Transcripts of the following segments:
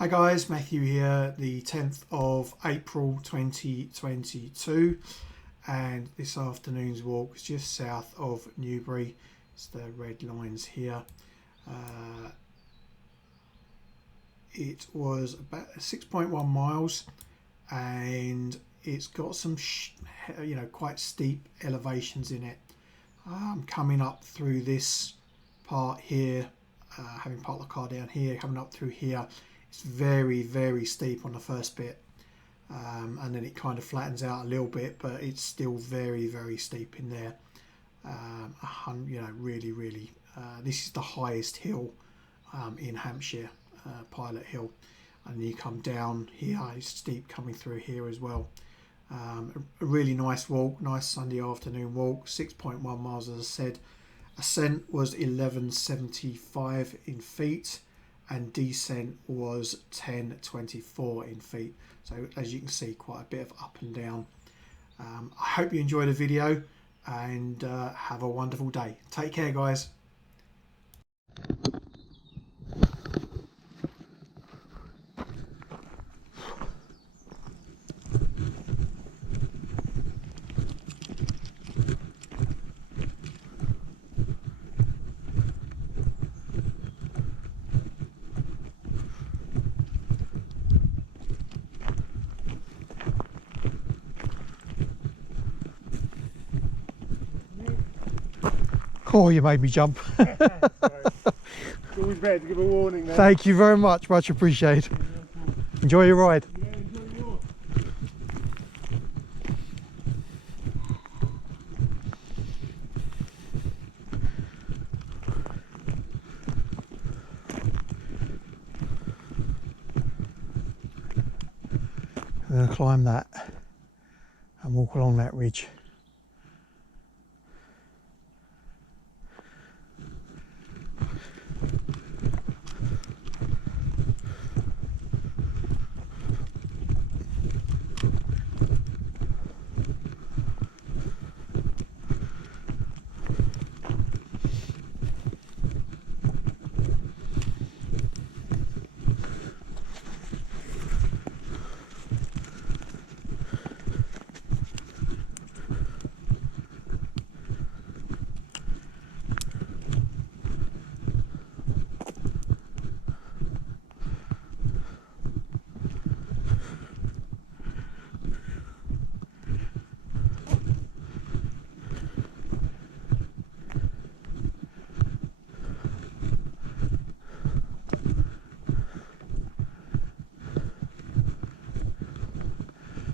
Hi guys, Matthew here, the 10th of April 2022, and this afternoon's walk is just south of Newbury. It's the red lines here. It was about 6.1 miles and it's got some quite steep elevations in it. Coming up through this part here, having parked the car down here, coming up through here, it's very steep on the first bit, and then it kind of flattens out a little bit, but it's still very steep in there. Really, this is the highest hill in Hampshire, Pilot Hill, and you come down here, it's steep coming through here as well. A really nice walk, nice Sunday afternoon walk. 6.1 miles, as I said. Ascent was 1175 in feet and descent was 1024 in feet. So as you can see, quite a bit of up and down. I hope you enjoyed the video and have a wonderful day. Take care, guys. Oh, you made me jump. It's always better to give a warning then. Thank you very much appreciated. Enjoy your ride. Yeah, enjoy yours. I'm going to climb that and walk along that ridge.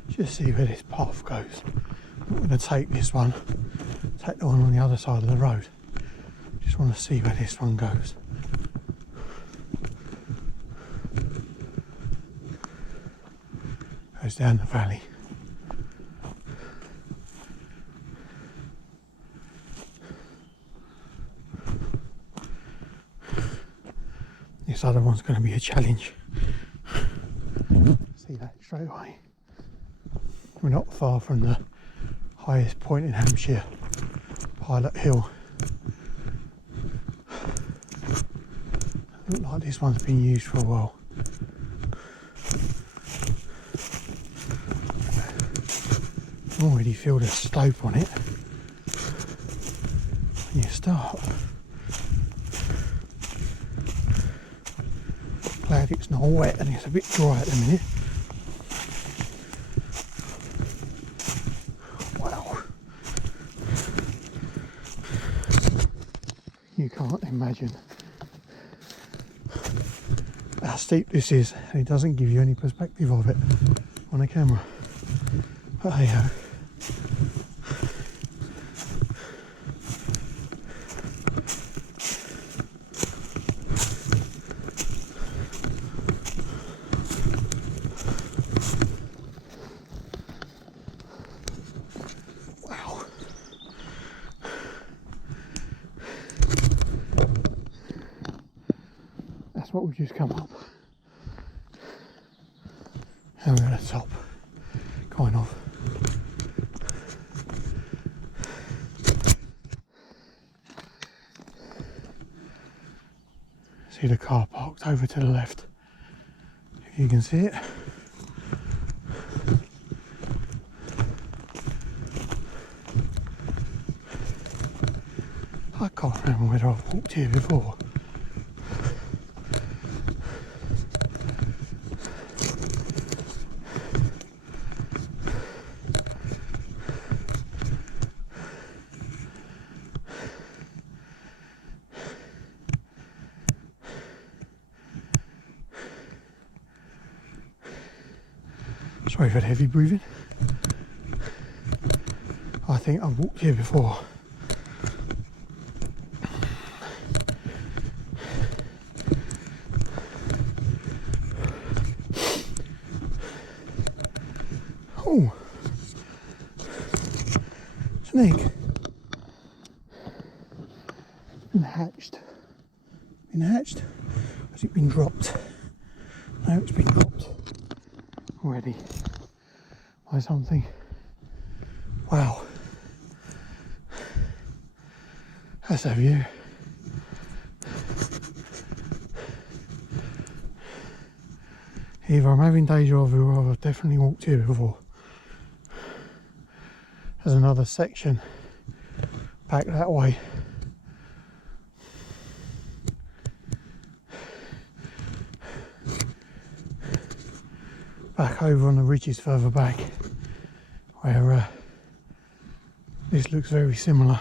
Just see where this path goes. I'm going to take this one, take the one on the other side of the road. Just want to see where this one goes. Goes down the valley. This other one's going to be a challenge. See that straight away. We're not far from the highest point in Hampshire, Pilot Hill. Looks like this one's been used for a while. I can already feel the slope on it when you start. Glad it's not wet and it's a bit dry at the minute. You can't imagine how steep this is, and it doesn't give you any perspective of it on a camera. But hey ho. That's what we've just come up. And we're at the top, kind of. See the car parked over to the left. You can see it. I can't remember whether I've walked here before. Sorry for the heavy breathing. I think I've walked here before. Oh, it's an egg. It's been hatched. Been hatched? Or has it been dropped? No, it's been dropped already by something. Wow. That's a view. Either I'm having deja vu or I've definitely walked here before. There's another section back that way. Back over on the ridges further back, where this looks very similar.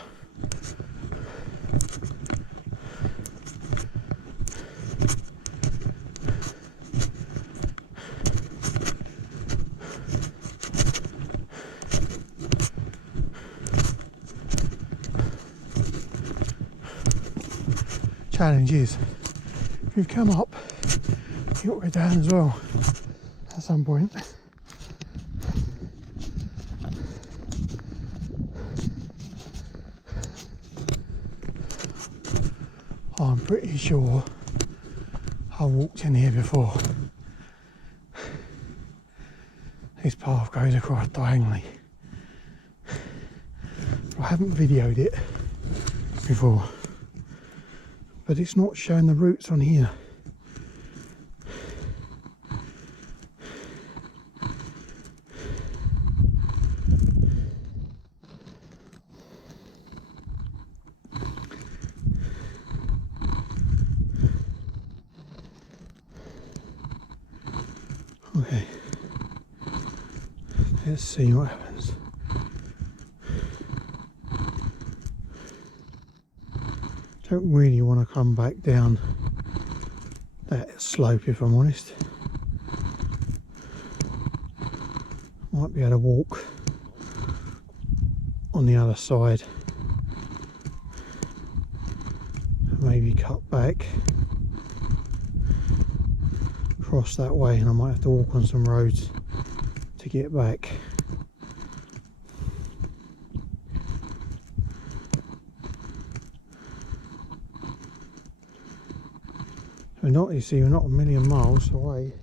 Challenge is, if you've come up, you've got to go down as well at some point. I'm pretty sure I walked in here before. This path goes across diagonally. I haven't videoed it before, but it's not showing the routes on here. Okay, let's see what happens. Don't really want to come back down that slope, if I'm honest. Might be able to walk on the other side, maybe cut back across that way, and I might have to walk on some roads to get back. We're not a million miles away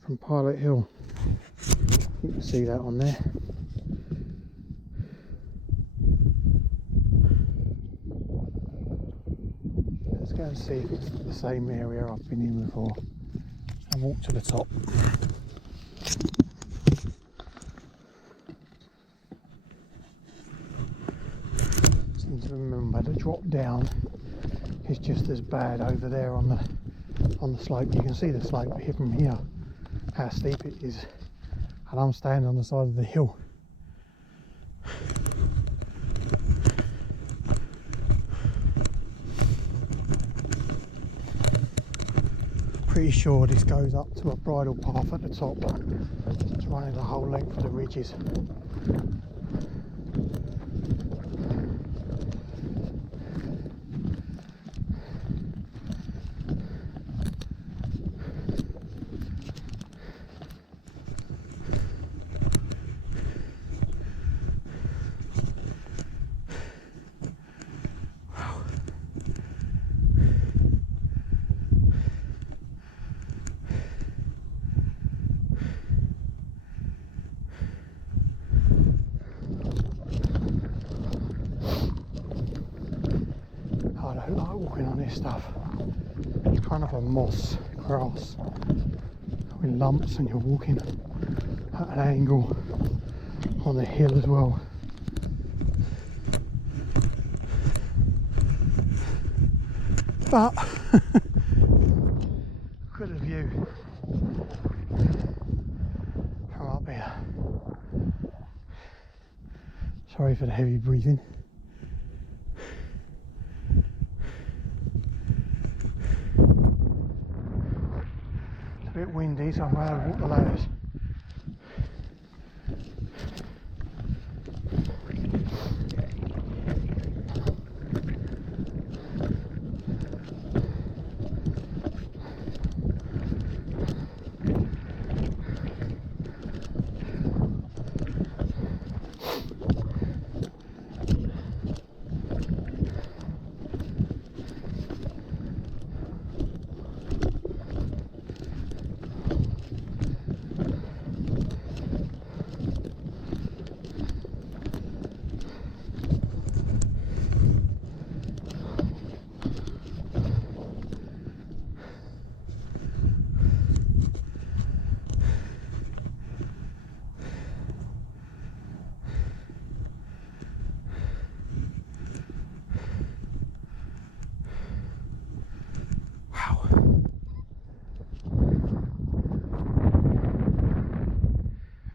from Pilot Hill. You can see that on there. Let's go and see if it's the same area I've been in before. And walk to the top. Seem to remember the drop down is just as bad over there on the slope. You can see the slope here from here, how steep it is, and I'm standing on the side of the hill. Pretty sure this goes up to a bridle path at the top. It's running the whole length of the ridges. I don't like walking on this stuff. It's kind of a moss grass, with lumps, and you're walking at an angle on the hill as well. But good a view from up here. Sorry for the heavy breathing. It's a bit windy, so I'm going to walk the ladders.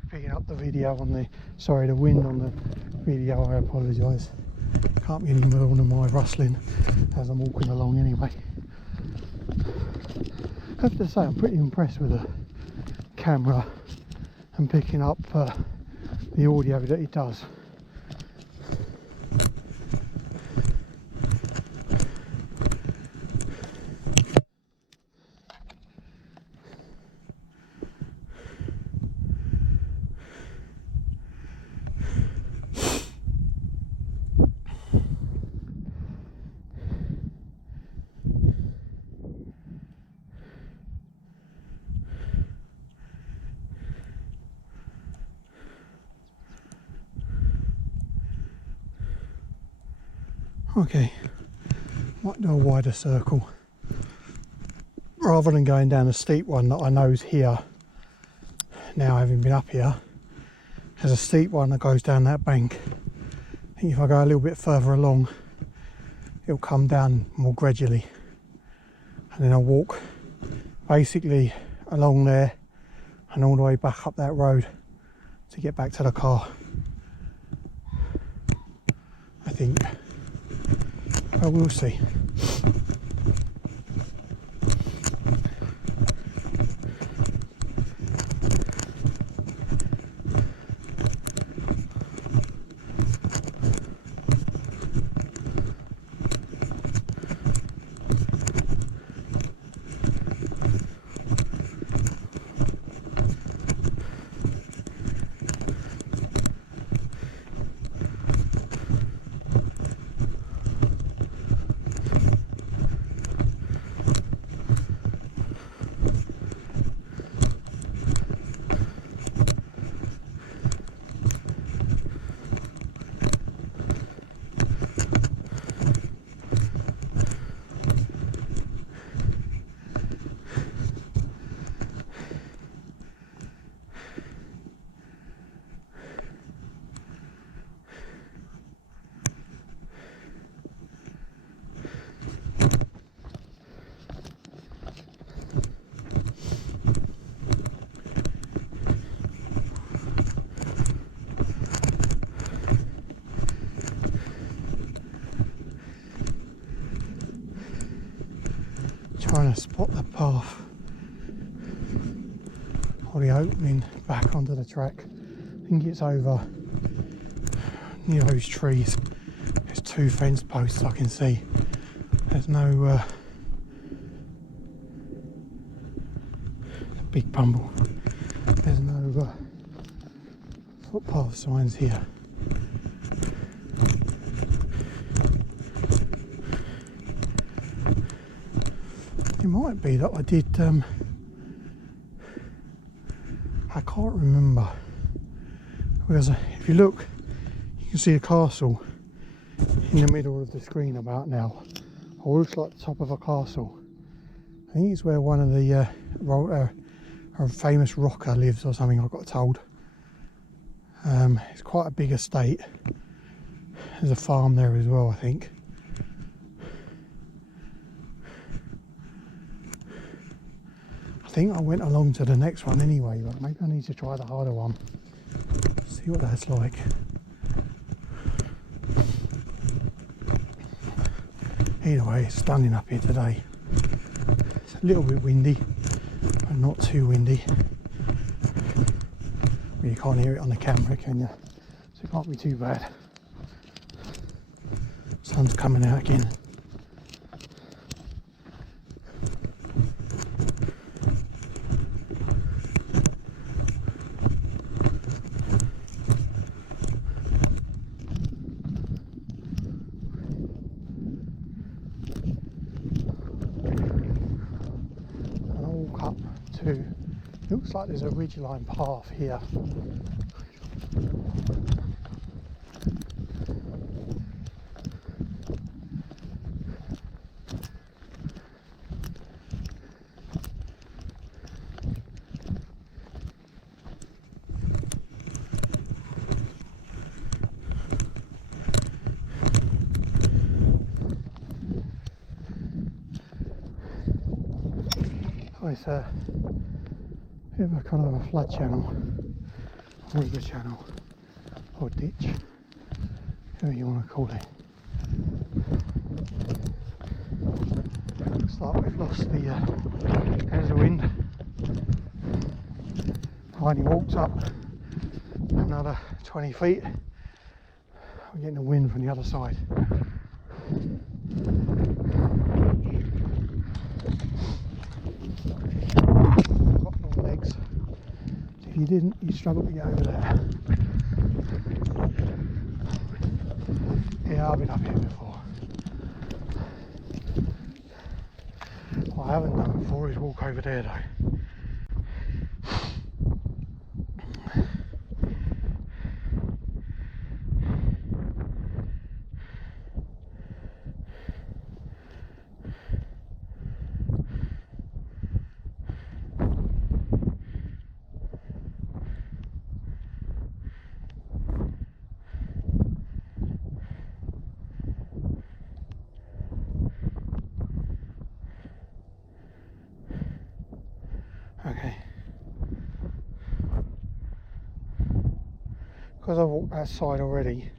Picking up the video on the, sorry, the wind on the video, I apologise. Can't be any more than my rustling as I'm walking along anyway. I have to say I'm pretty impressed with the camera and picking up the audio that it does. Okay, might do a wider circle rather than going down a steep one that I know is here. Now, having been up here, there's a steep one that goes down that bank. I think if I go a little bit further along, it'll come down more gradually, and then I'll walk basically along there and all the way back up that road to get back to the car, I think. Well, we'll see. Trying to spot the path or the opening back onto the track. I think it's over near those trees. There's two fence posts I can see. There's no big bumble. There's no footpath signs here. It might be that I did, I can't remember, because if you look, you can see a castle in the middle of the screen about now, or looks like the top of a castle. I think it's where one of the a famous rocker lives or something, I got told. It's quite a big estate. There's a farm there as well, I think. I think I went along to the next one anyway, but maybe I need to try the harder one. See what that's like. Either way, it's stunning up here today. It's a little bit windy, but not too windy. Well, you can't hear it on the camera, can you? So it can't be too bad. Sun's coming out again. Looks like there's a ridgeline path here. Oh, it's a bit of a kind of a flood channel, river channel, or ditch, whatever you want to call it. Looks like we've lost the, there's the wind. I only walked up another 20 feet, we're getting the wind from the other side. If you didn't, you'd struggle to get over there. Yeah, I've been up here before. What I haven't done before is walk over there though. Okay. Because I've walked that side already,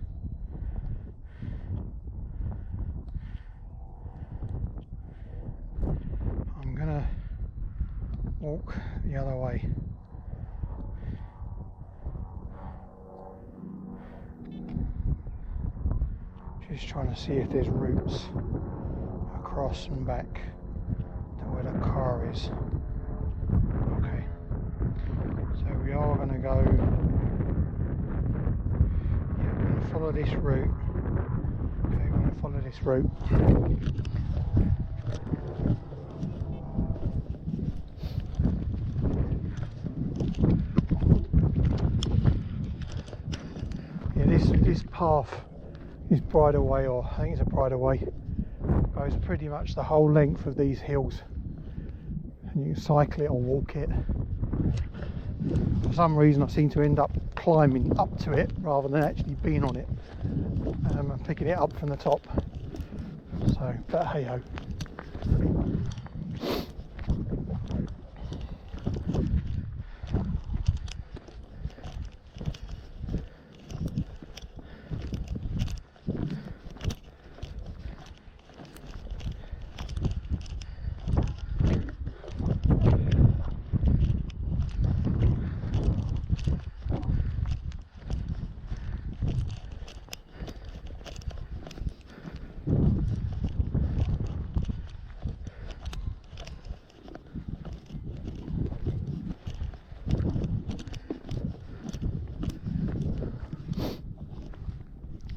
I'm gonna walk the other way. Just trying to see if there's routes across and back to where the car is. Okay, so we are going to go, yeah, we're going to follow this route. Okay, we're going to follow this route. Yeah, this path, this bridleway, or I think it's a bridleway, goes pretty much the whole length of these hills. And you can cycle it or walk it. For some reason I seem to end up climbing up to it rather than actually being on it and picking it up from the top. So, but hey ho.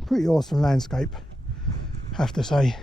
Pretty awesome landscape, have to say.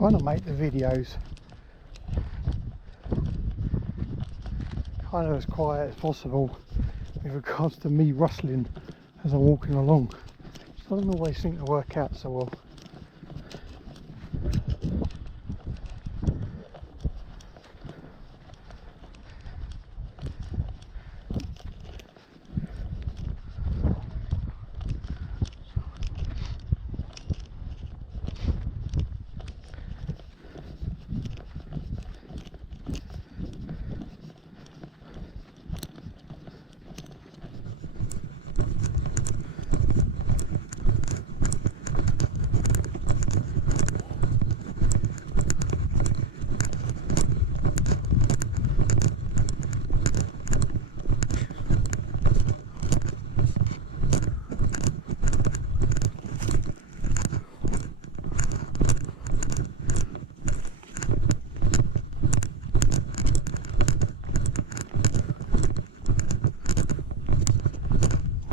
trying to make the videos kind of as quiet as possible with regards to me rustling as I'm walking along. It doesn't always seem to work out so well.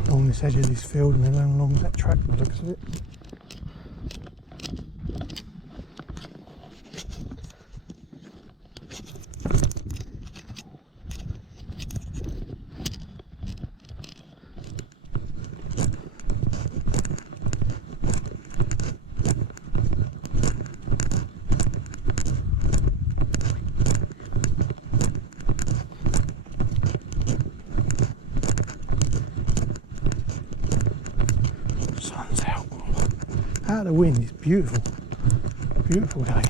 Along this edge of this field and then along that track by the looks of it. Sun's out. Out of the wind, it's beautiful. Beautiful day.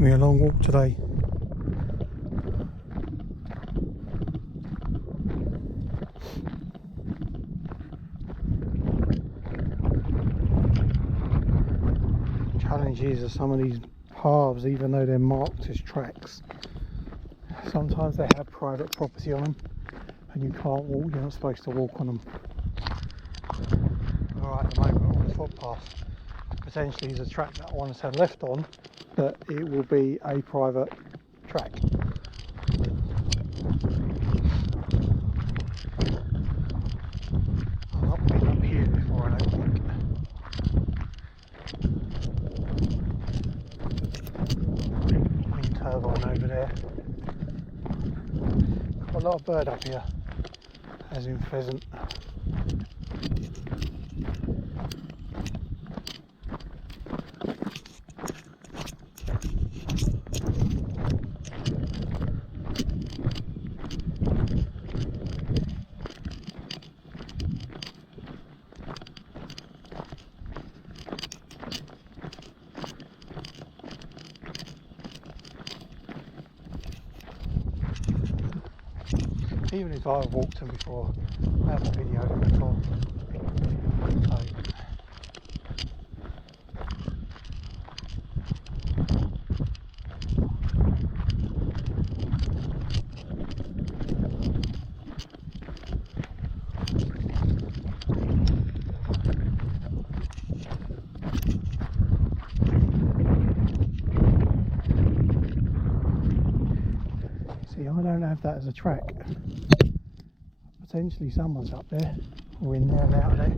gonna be a long walk today. Challenge is some of these paths, even though they're marked as tracks, sometimes they have private property on them and you can't walk, you're not supposed to walk on them. Alright, at the moment we're on the footpath. Potentially there's a track that I want to turn left on, but it will be a private track. I've not been up here before, I don't think. Wind turbine over there. Got a lot of bird up here, as in pheasant. Even if I've walked them before, I haven't videoed them before. So. See, I don't have that as a track. Potentially someone's up there, or in there and out there.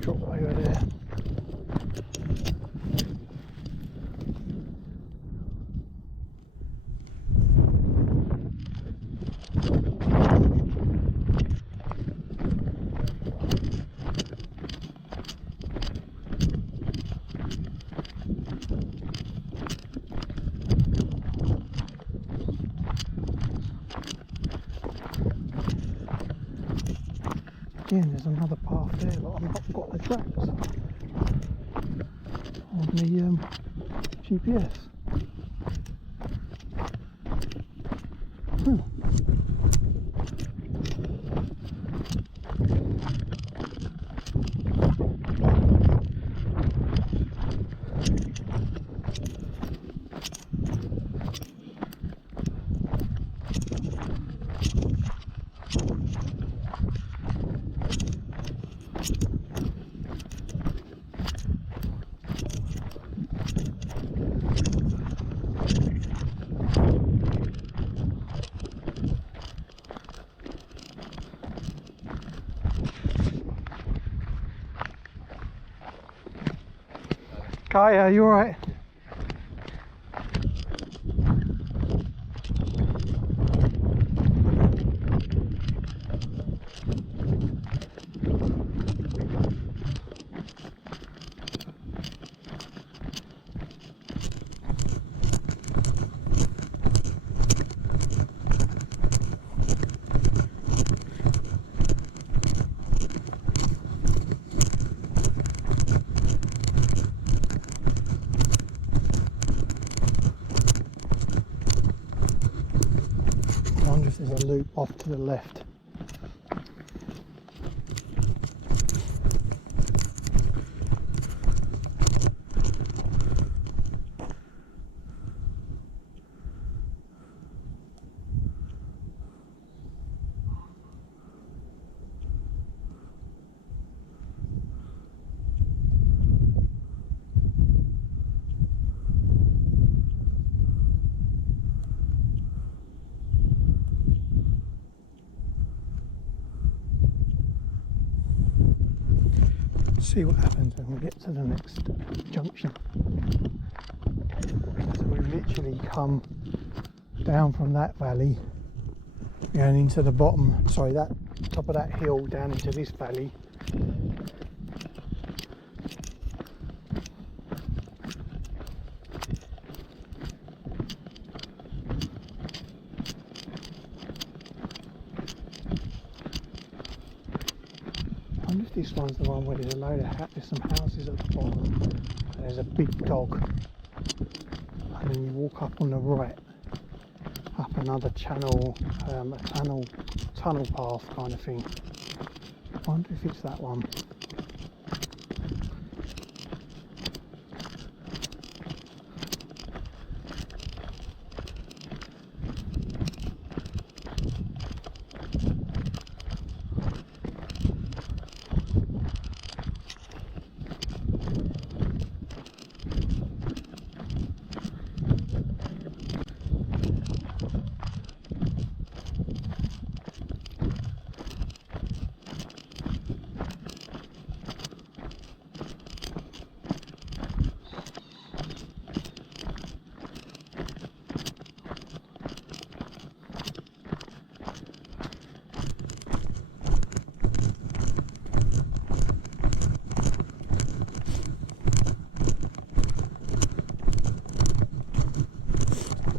Drop over there. Again, there's another path there, but I've not got the tracks on the GPS. Kaya, you alright? I wonder if there's a loop off to the left. See what happens when we get to the next junction. So we've literally come down from that valley, going into the bottom, sorry, that top of that hill down into this valley. I wonder if this one's the one where there's a load of there's some houses at the bottom and there's a big dog, and then you walk up on the right up another channel, a tunnel path kind of thing. I wonder if it's that one.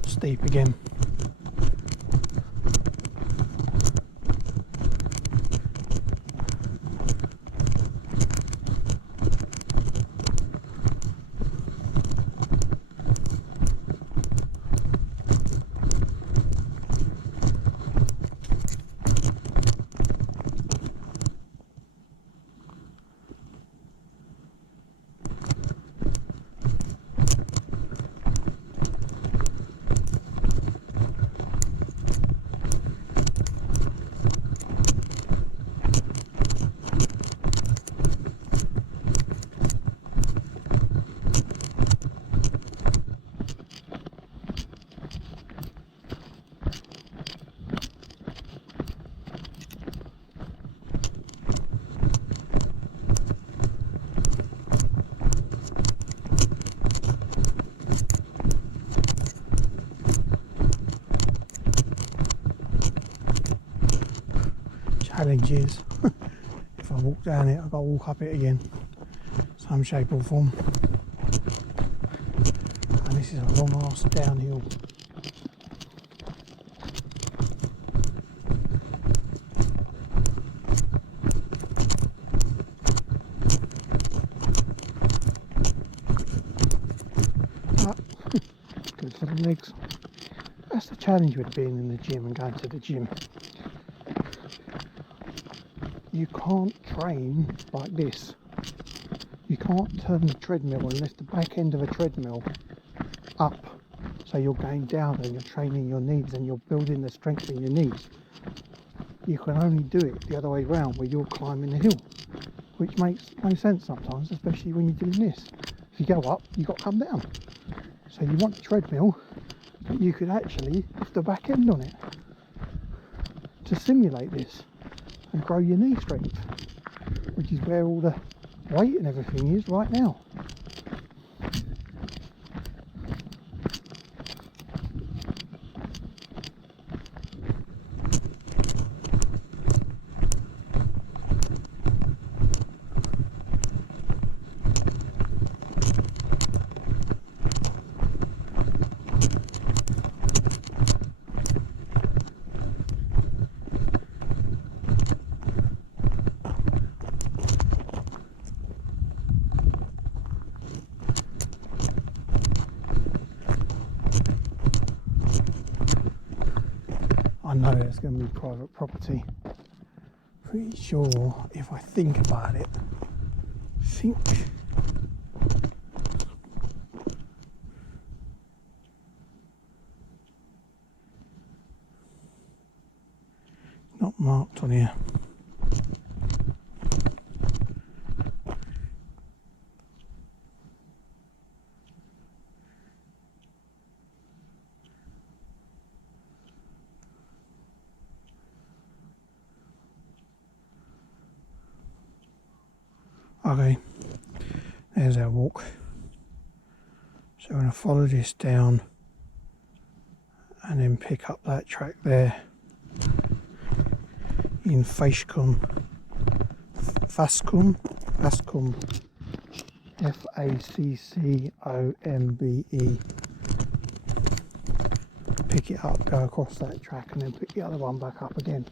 Steep again. Challenge is, if I walk down it, I've got to walk up it again, some shape or form. And this is a long ass downhill. But good for the legs. That's the challenge with being in the gym and going to the gym. You can't train like this. You can't turn the treadmill unless the back end of a treadmill up, so you're going down and you're training your knees and you're building the strength in your knees. You can only do it the other way around, where you're climbing the hill, which makes no sense sometimes, especially when you're doing this. If you go up, you've got to come down. So you want the treadmill, but you could actually lift the back end on it to simulate this and grow your knee strength, which is where all the weight and everything is right now. I know it's going to be private property. Pretty sure, if I think about it, not marked on here. Okay, there's our walk. So we're going to follow this down and then pick up that track there in Fascombe, Faccombe, pick it up, go across that track and then pick the other one back up again.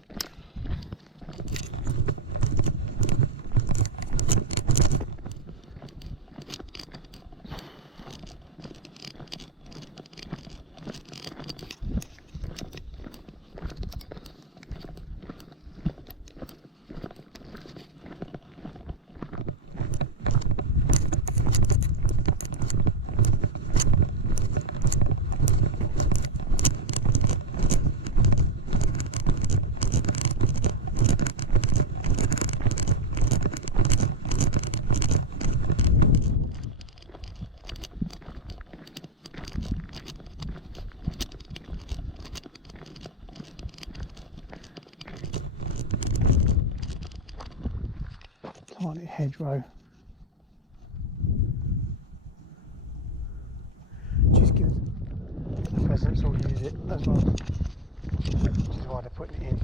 Tiny hedgerow, which is good. The pheasants will use it as well, which is why they're putting it in.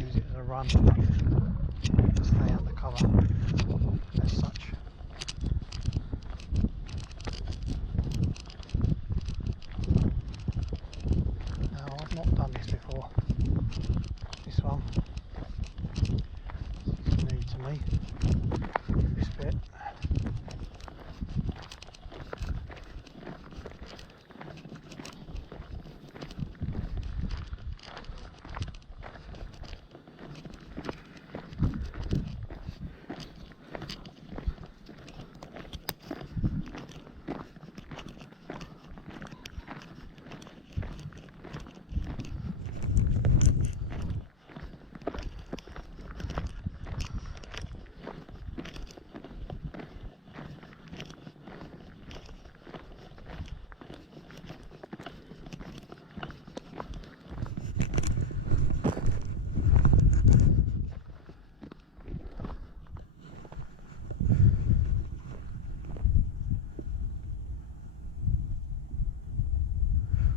Use it as a run to stay under cover as such. Now I've not done this before, this one, it's new to me, this bit.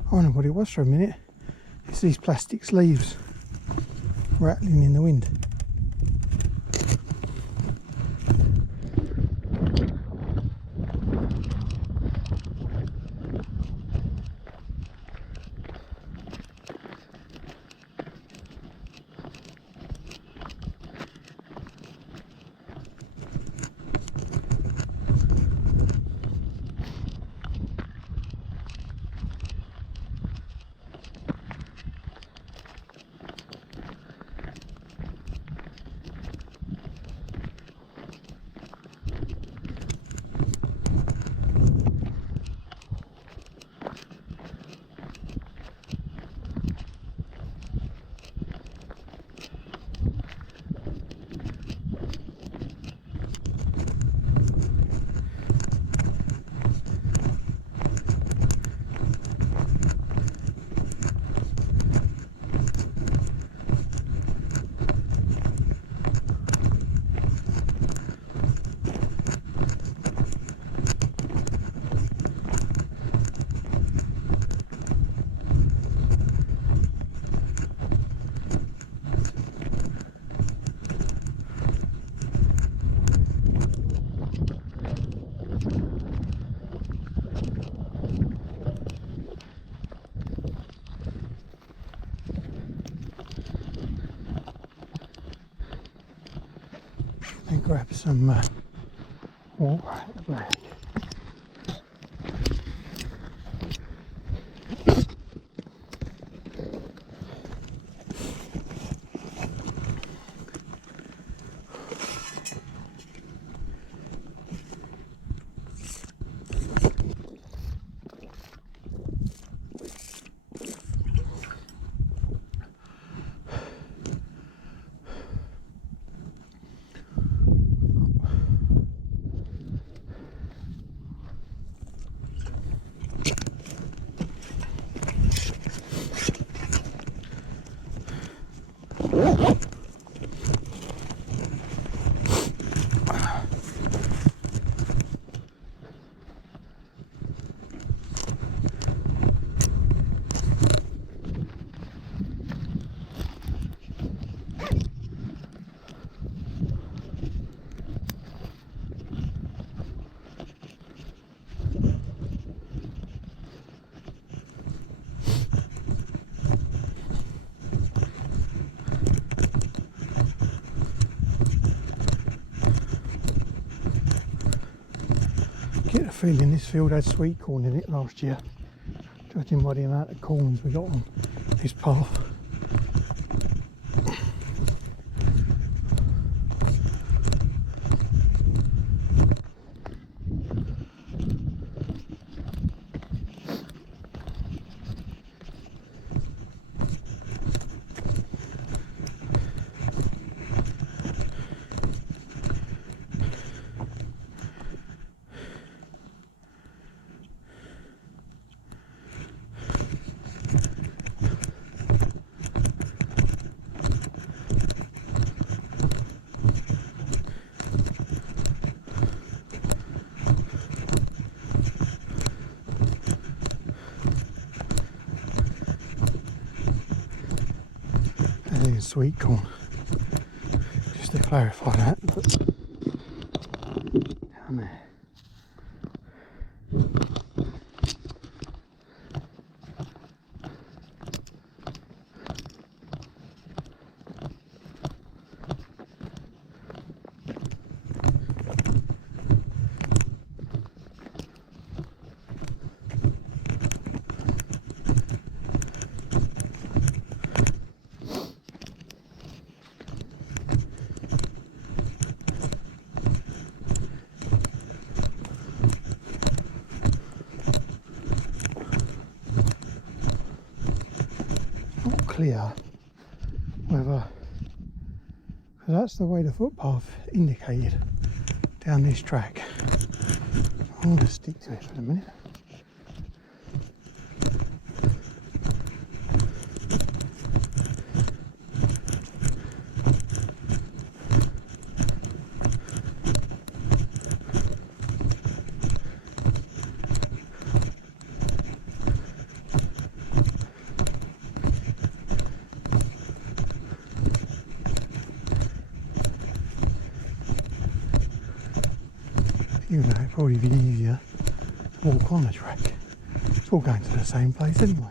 I wonder what it was for a minute. It's these plastic sleeves rattling in the wind. And grab some water at the back. feeling this field had sweet corn in it last year, judging by the amount of corns we got on this path. Sweet corn, just to clarify that, but down there. Clear whether, because that's the way the footpath indicated down this track. I'm going to stick to it for a minute. Even though it'd probably be easier to walk on the track. It's all going to the same place anyway.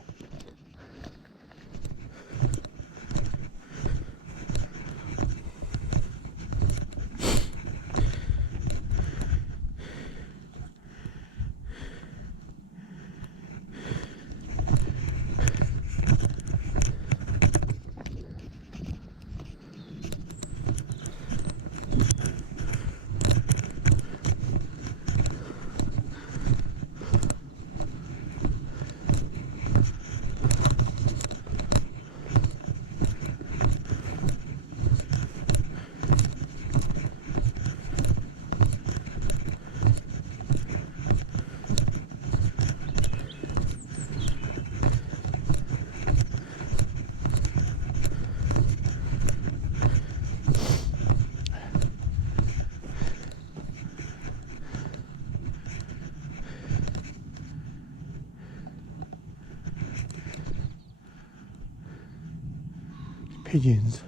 Pigeons.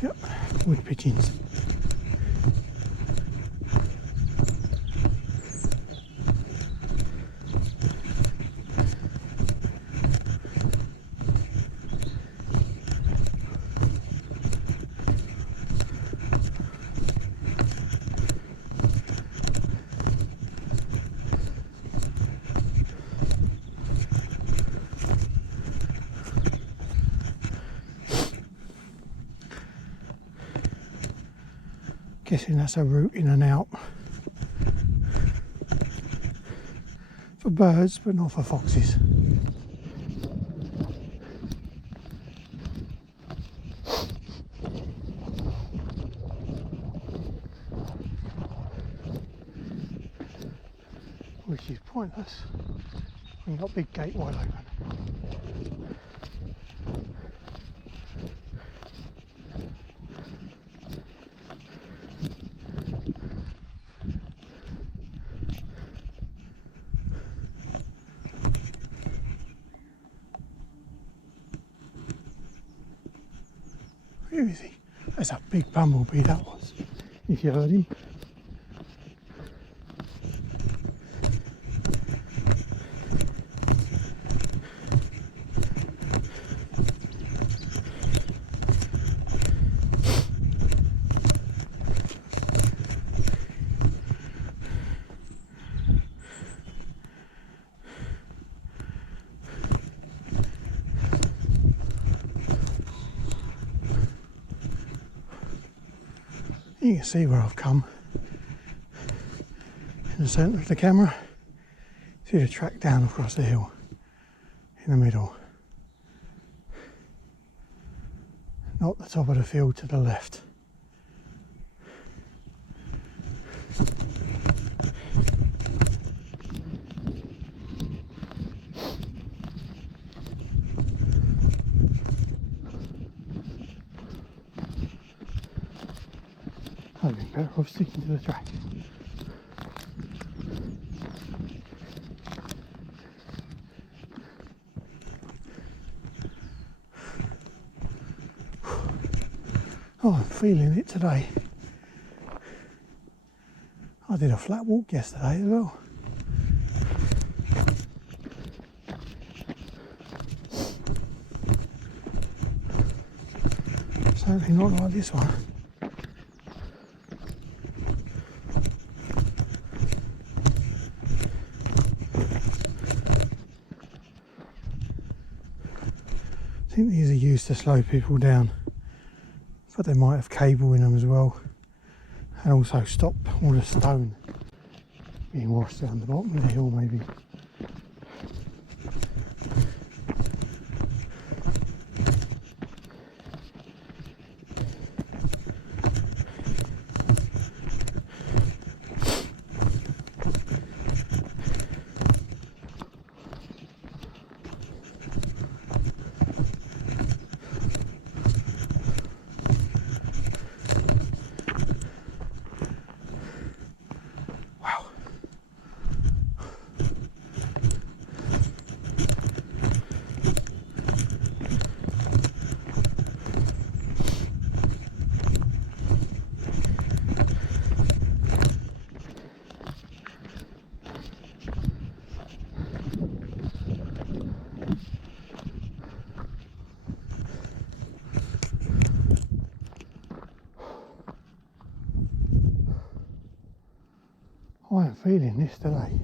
Yep, wood pigeons. Guessing that's a route in and out for birds, but not for foxes. Which is pointless when you've got a big gate wide open. Where is he? That's a big bumblebee that was, if you heard him. You can see where I've come. In the centre of the camera, see the track down across the hill in the middle. Not the top of the field to the left. I'd be better off sticking to the track. Oh, I'm feeling it today. I did a flat walk yesterday as well. Certainly not like this one. I think these are used to slow people down, but they might have cable in them as well, and also stop all the stone being washed down the bottom of the hill maybe. I am feeling this today.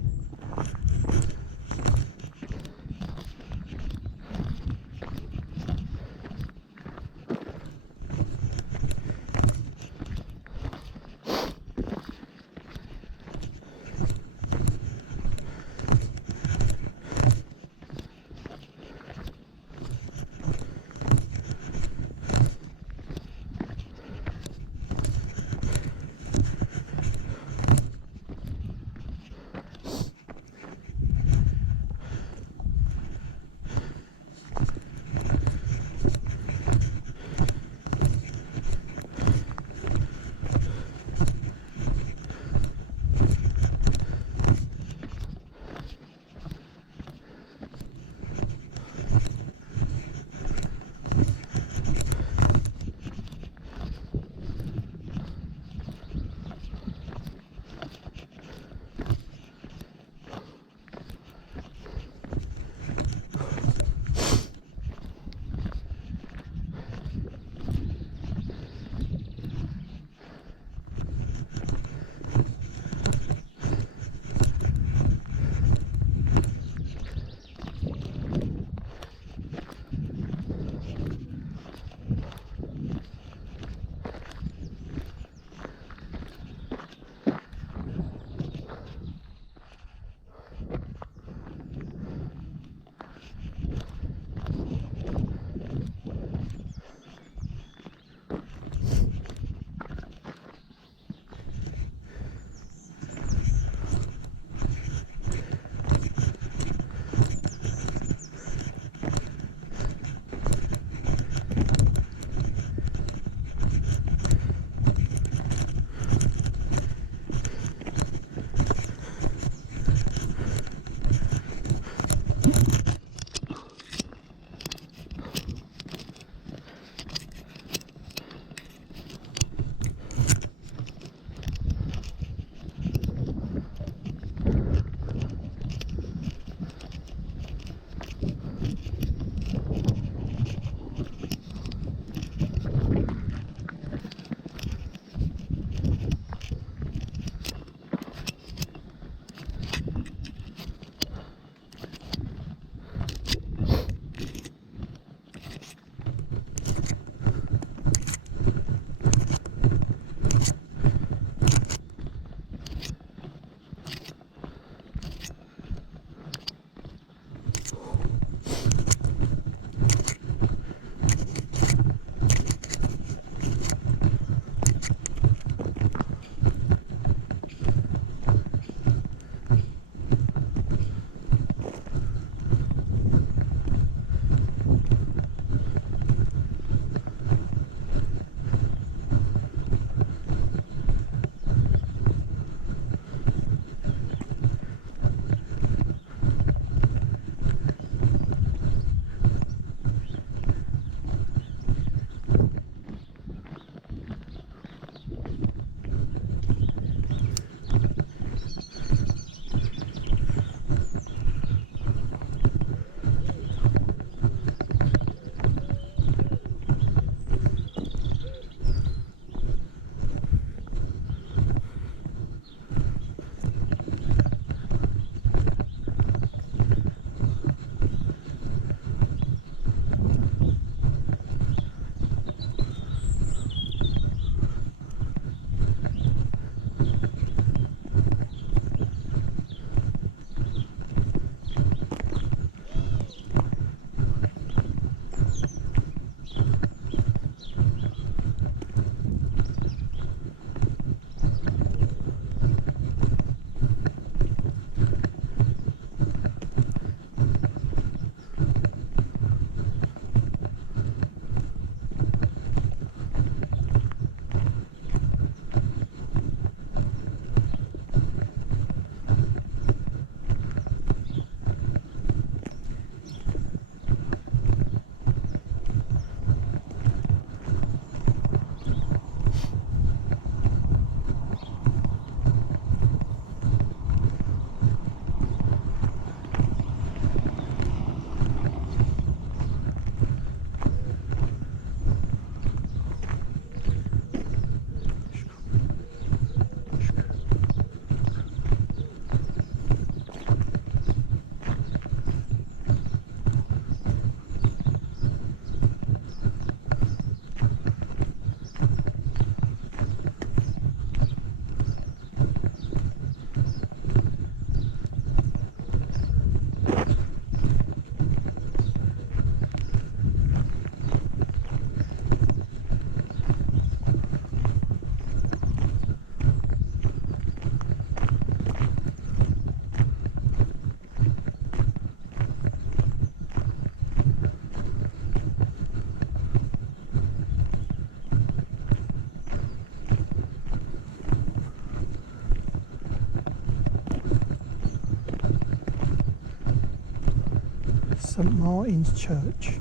St Martin's Church.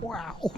Wow.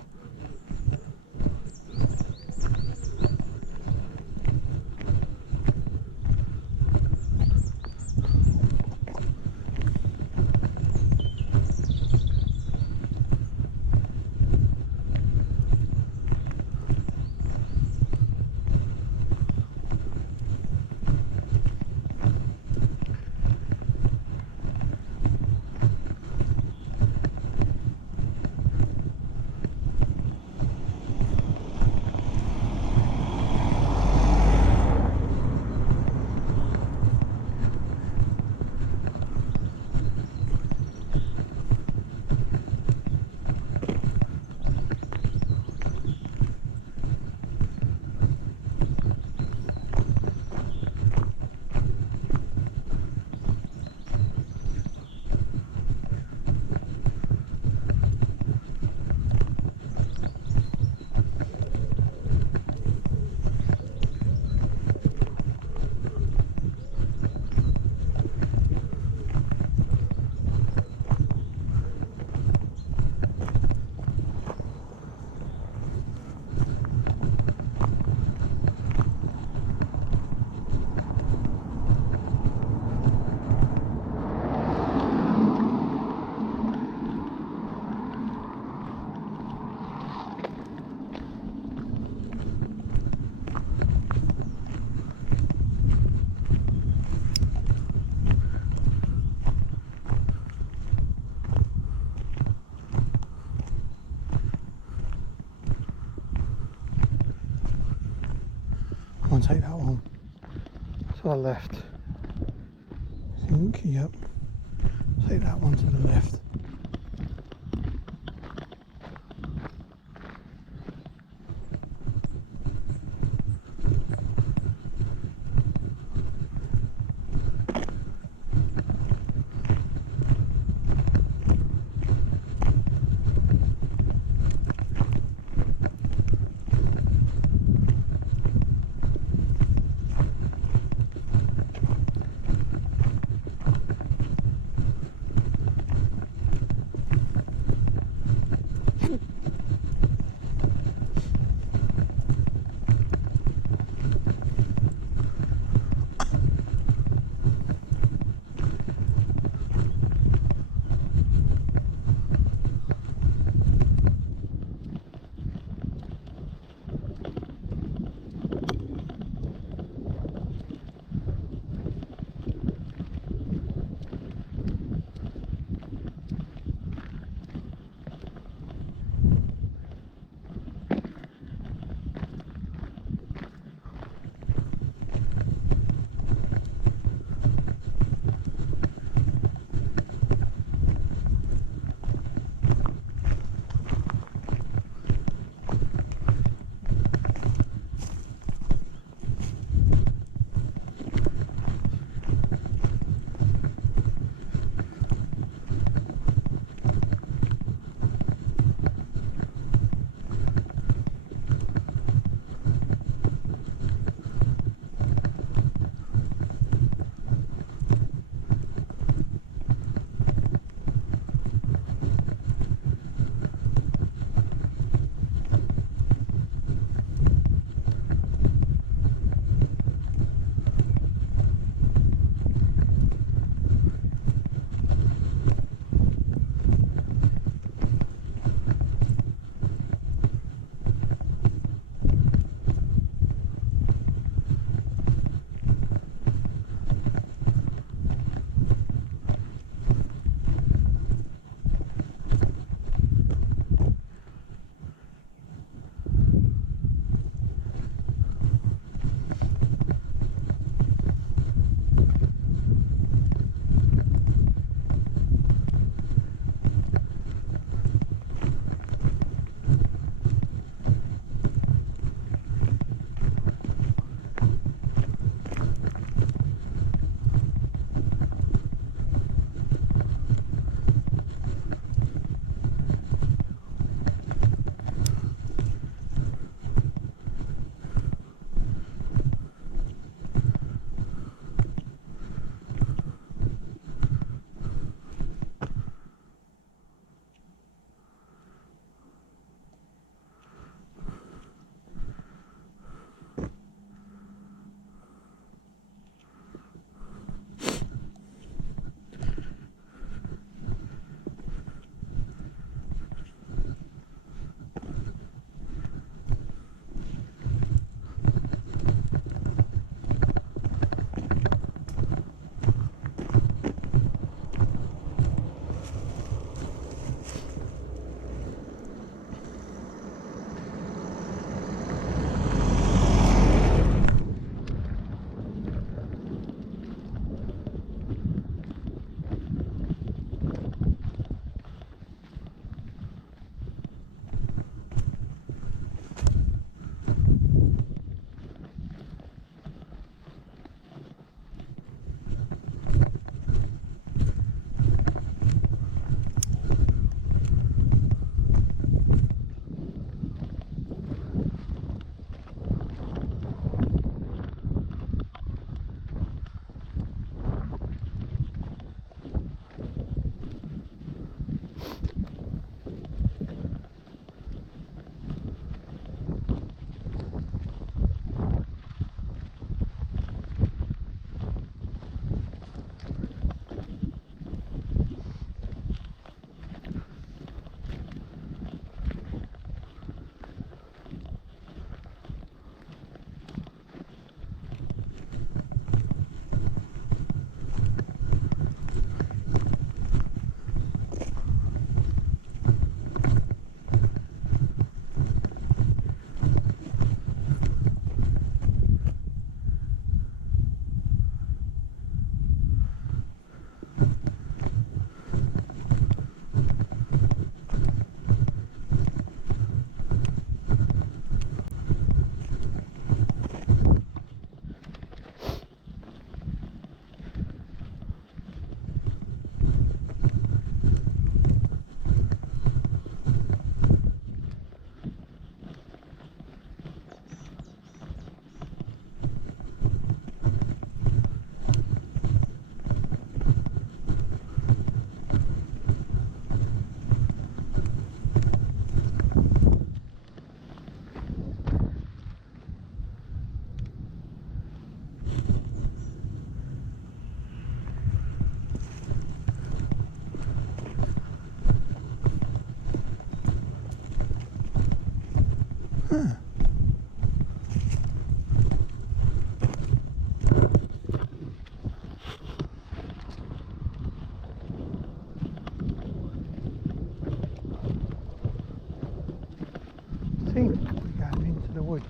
I'll take that one to the left. I think, yep. Take that one to the left.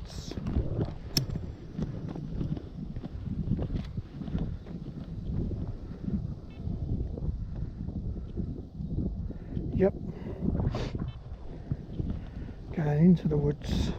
woods. Yep. Going into the woods.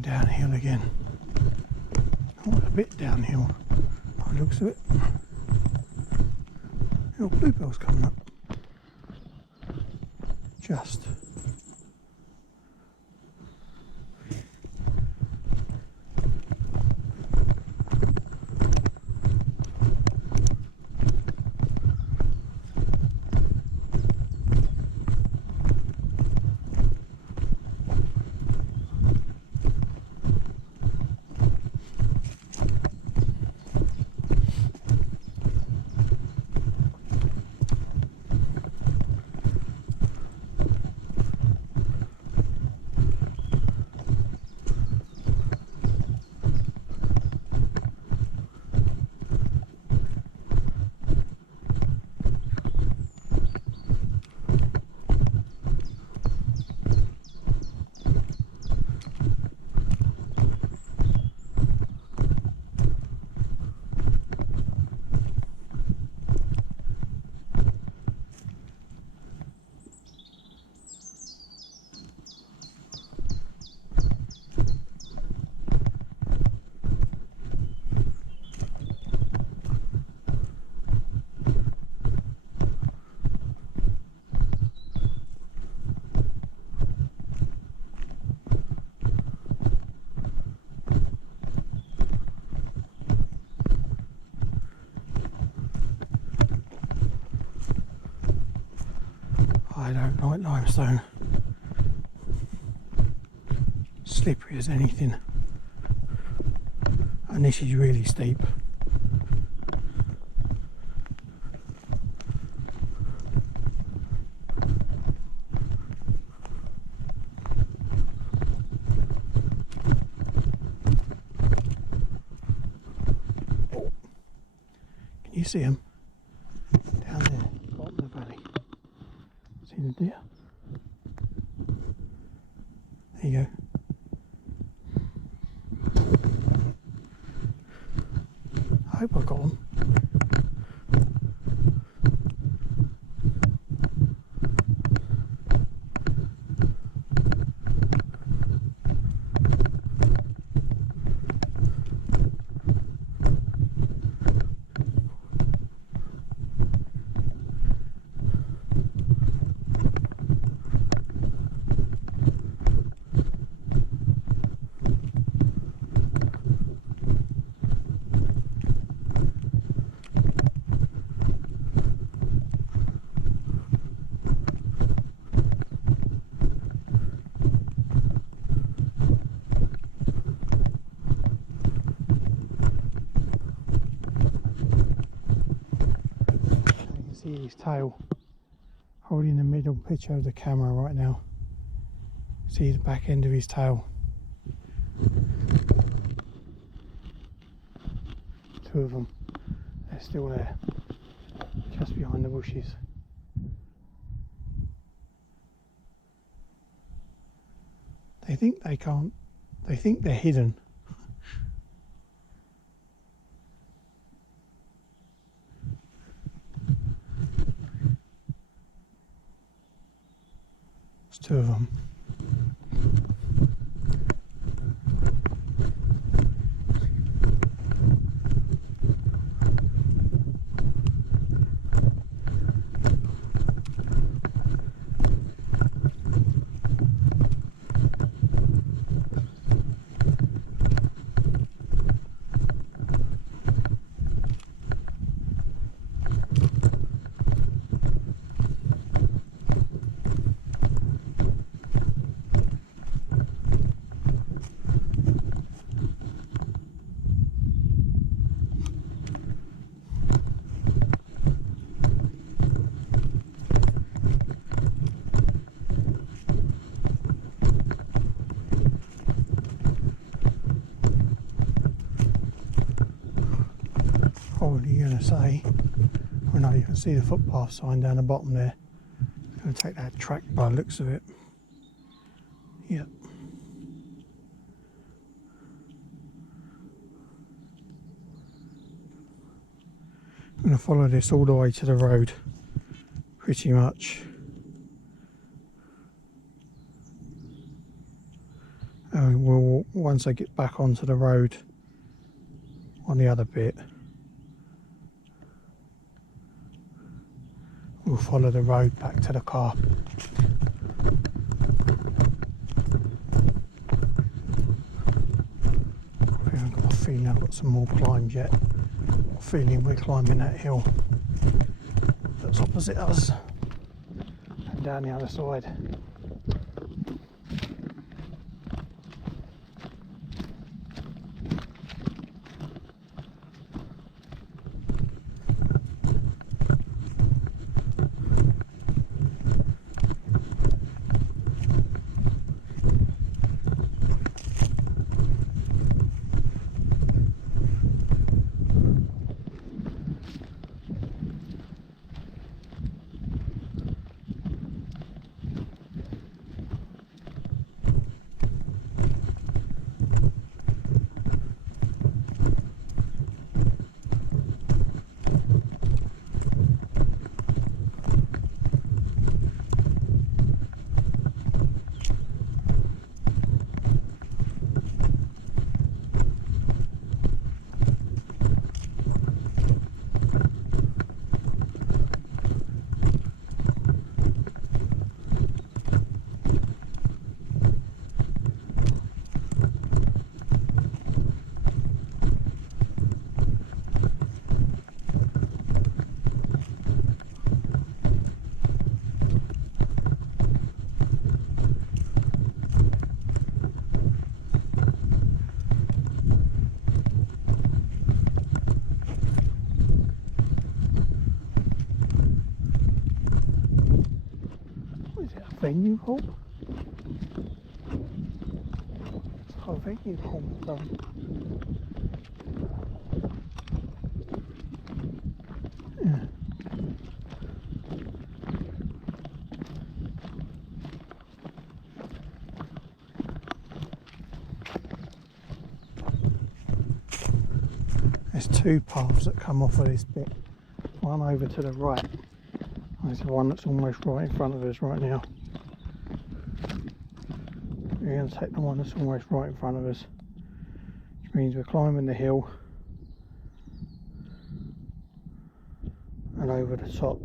Downhill again. Oh, a bit downhill by the looks of it. Little bluebells coming up. Just. I don't like limestone. Slippery as anything. And this is really steep. Oh. Can you see them? Down there, bottom of the valley. See the deer? There you go. I hope I got them. See his tail holding the middle picture of the camera right now. See the back end of his tail. Two of them, they're still there, just behind the bushes. They think they can't, they think they're hidden. There's two of them. probably going to say, I know you can see the footpath sign down the bottom there. I'm going to take that track by the looks of it. Yep. I'm going to follow this all the way to the road, pretty much. And we'll, once I get back onto the road on the other bit, we'll follow the road back to the car. I've got a feeling I've got some more climbs yet. Feeling we're climbing that hill that's opposite us and down the other side. Venue hall? It's got a venue hall done. Yeah. There's two paths that come off of this bit. One over to the right. There's the one that's almost right in front of us right now. We're going to take the one that's almost right in front of us, which means we're climbing the hill and over the top.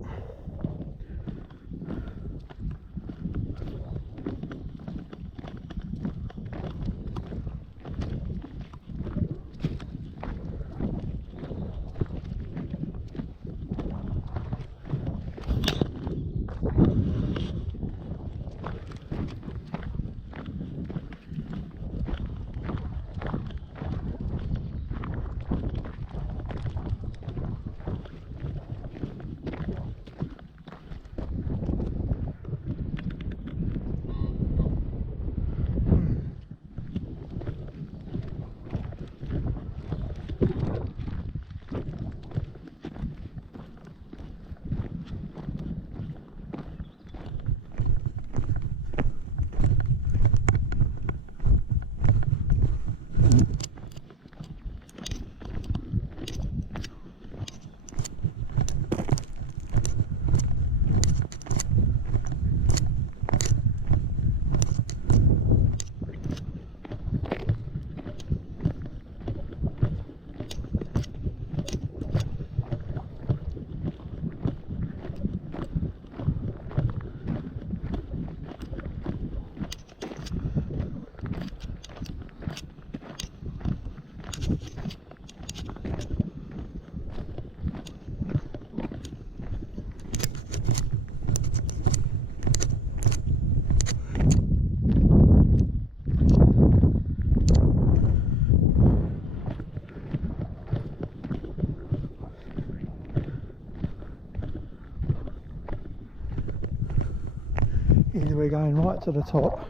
Either we're going right to the top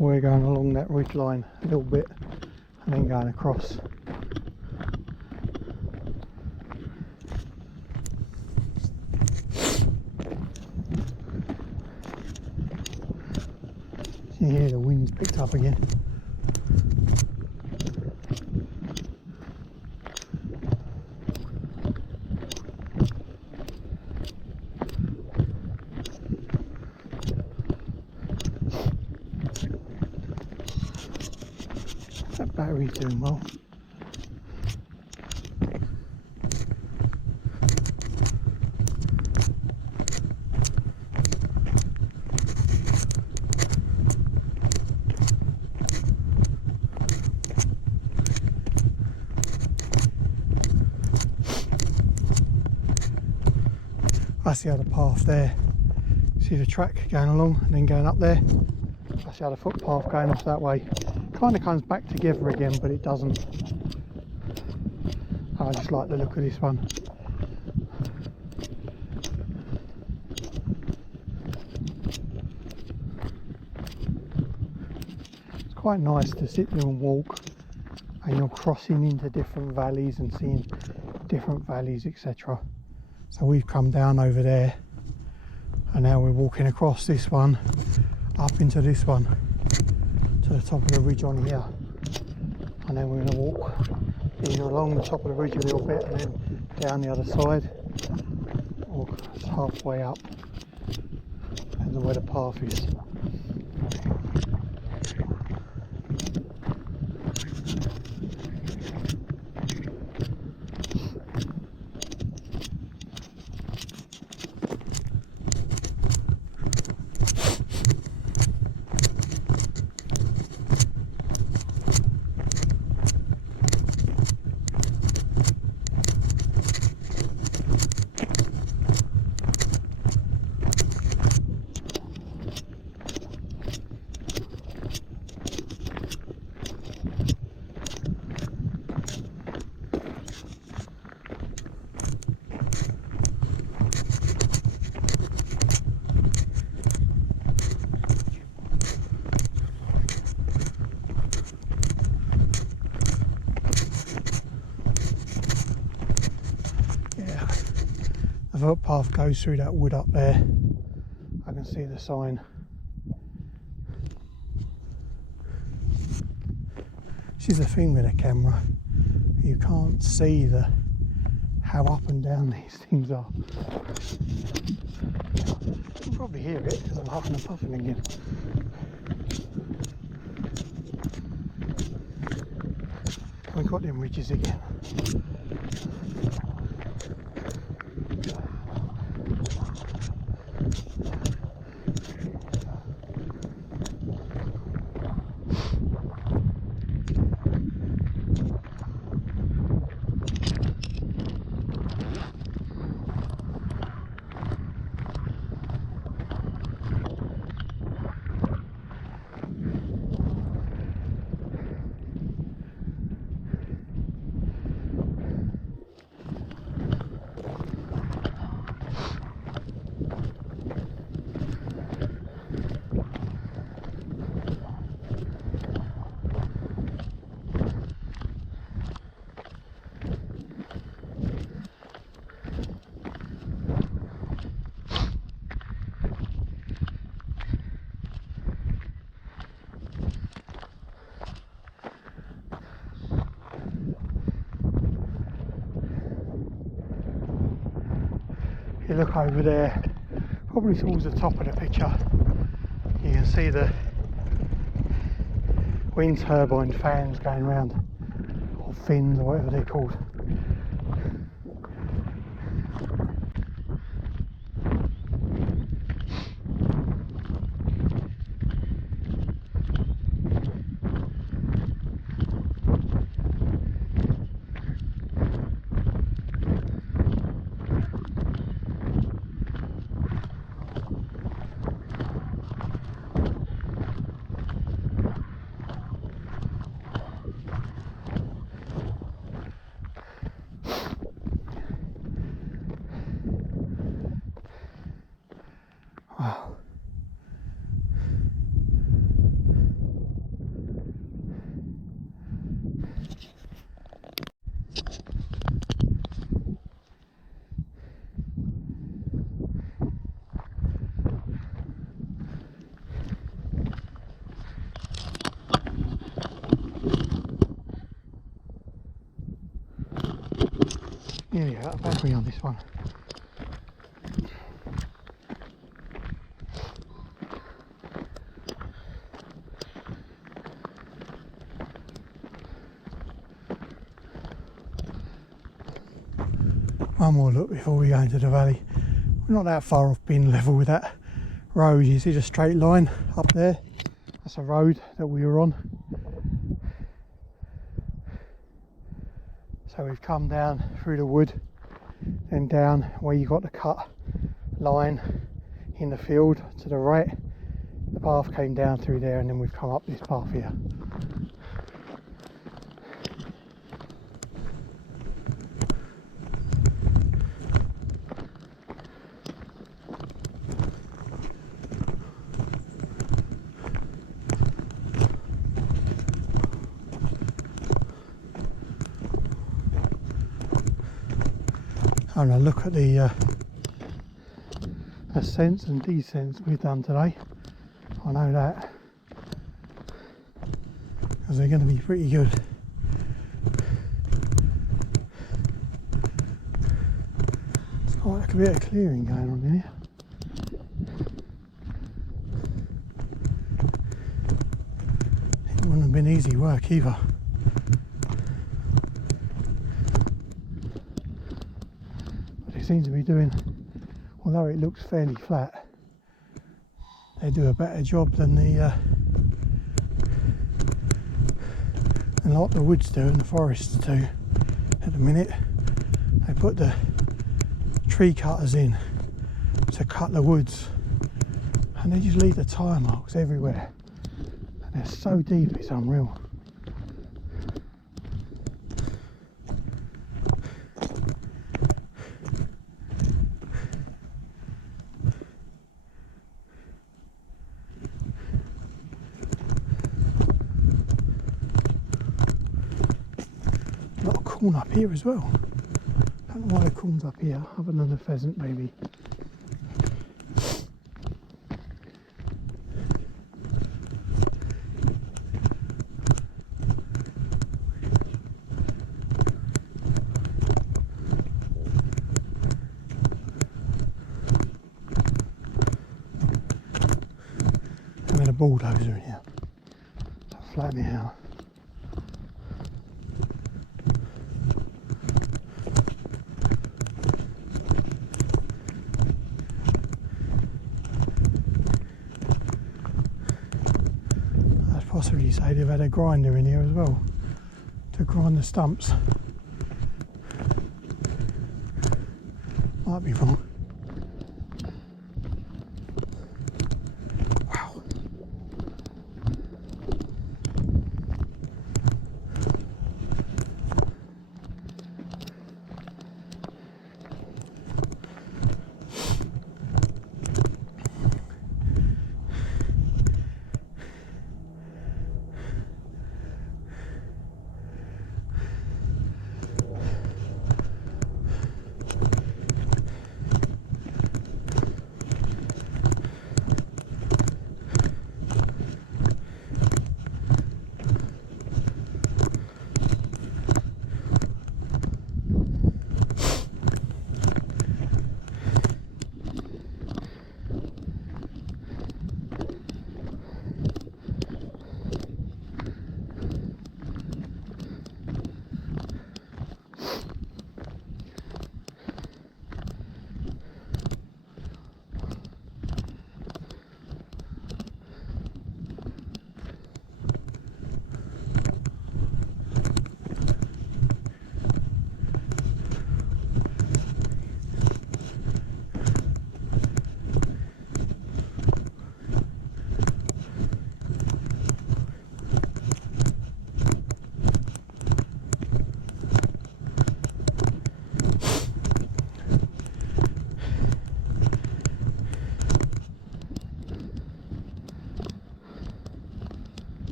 or we're going along that ridge line a little bit and then going across. can hear the wind's picked up again. That battery's doing well. That's the other path there. See the track going along and then going up there. That's the other footpath going off that way. Kind of comes back together again, but it doesn't. I just like the look of this one. It's quite nice to sit there and walk, and you're crossing into different valleys and seeing different valleys, etc. So we've come down over there, and now we're walking across this one up into this one to the top of the ridge on here, and then we're going to walk either along the top of the ridge a little bit and then down the other side, or halfway up, depends on where the path is. The footpath goes through that wood up there. I can see the sign. This is the thing with a camera, you can't see how up and down these things are. You can probably hear it because I'm huffing and puffing again. We've got them ridges again. You look over there, probably towards the top of the picture, you can see the wind turbine fans going round, or fins, or whatever they're called. nearly out of battery on this one. One more look before we go into the valley. We're not that far off being level with that road. You see the straight line up there? That's a road that we were on. So we've come down through the wood, then down where you got the cut line in the field to the right. The path came down through there, and then we've come up this path here. Having a look at the ascents and descents we've done today. I know that, because they're going to be pretty good. It's quite like a bit of clearing going on here. It wouldn't have been easy work either. Seem to be doing, although it looks fairly flat, they do a better job than like the woods do and the forests do at the minute. They put the tree cutters in to cut the woods, and they just leave the tyre marks everywhere, and they're so deep it's unreal. Corn up here as well. I don't know why the corn's up here, other than the pheasant maybe. And then a bulldozer in here to flatten it out. Possibly say they've had a grinder in here as well to grind the stumps. Might be wrong. Wow.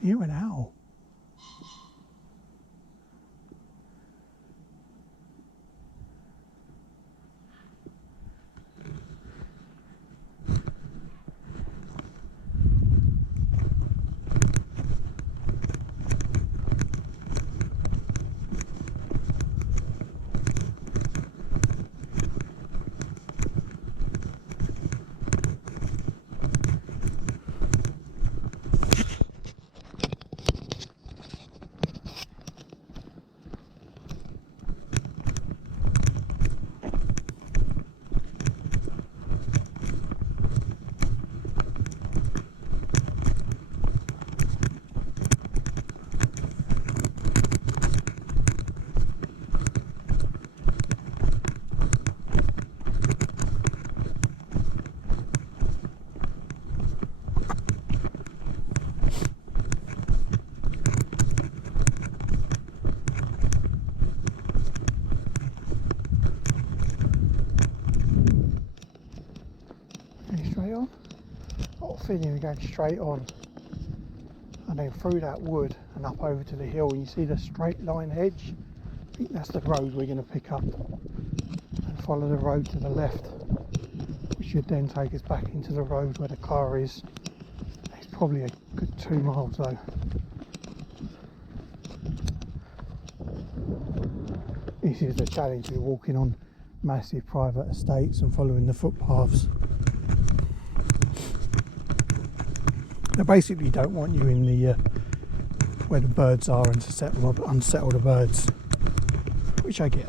You an owl. Straight on. Got a feeling we're going straight on, and then through that wood and up over to the hill. And you see the straight line hedge? I think that's the road we're going to pick up and follow the road to the left, which should then take us back into the road where the car is. It's probably a good 2 miles though. This is the challenge with walking on massive private estates and following the footpaths. They basically don't want you in the where the birds are and to unsettle the birds, which I get.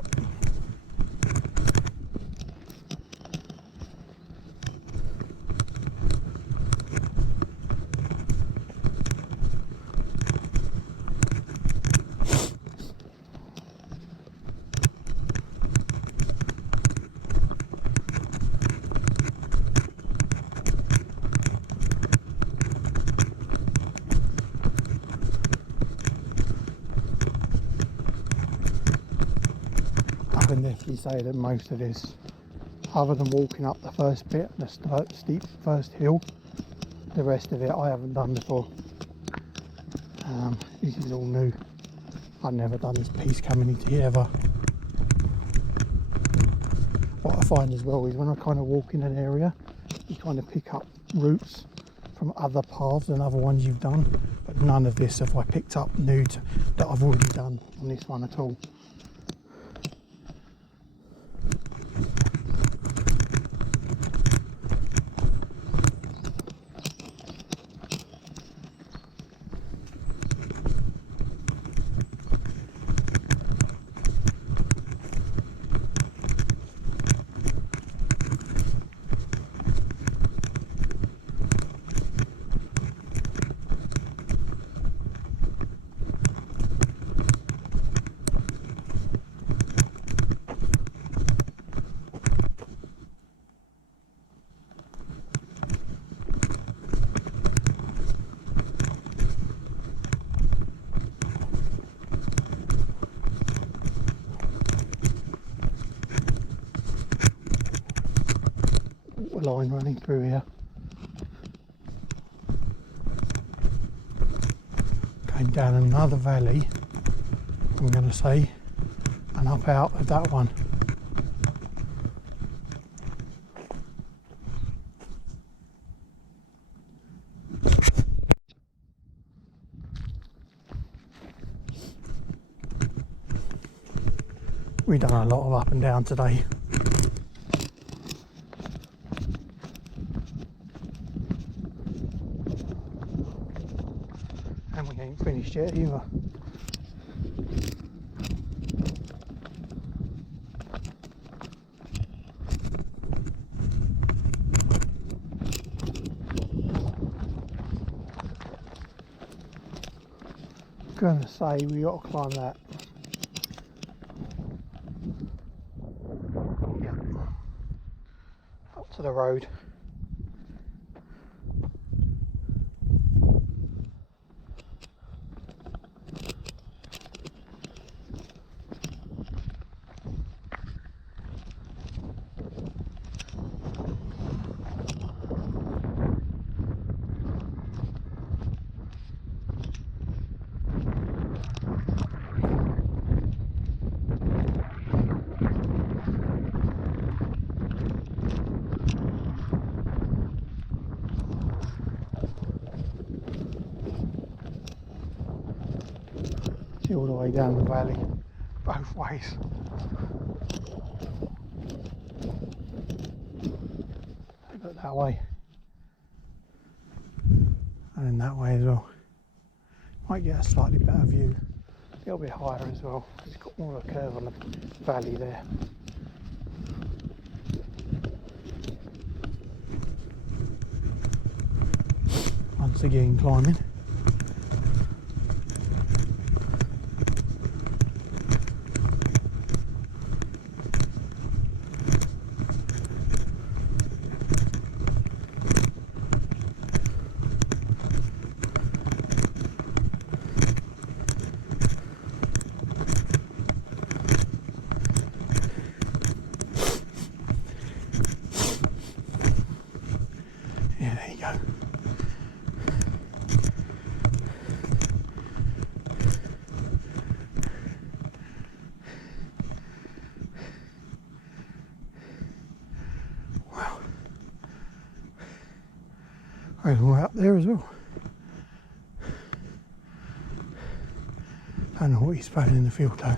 I can definitely say that most of this, other than walking up the first bit, the steep first hill, the rest of it I haven't done before. This is all new. I've never done this piece coming into here ever. What I find as well is when I kind of walk in an area, you kind of pick up routes from other paths than other ones you've done, but none of this have I picked up new that I've already done on this one at all. Line running through here, going down another valley, I'm going to say, and up out of that one. We've done a lot of up and down today. He ain't finished yet either. Gonna say we got to climb that. Yeah. Up to the road. See all the way down the valley, both ways. Look that way, and then that way as well. Might get a slightly better view, a little bit higher as well. It's got more of a curve on the valley there. Once again climbing. Yeah, there you go. Wow. There's one up there as well. Don't know what he's found in the field though.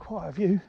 Quite a view.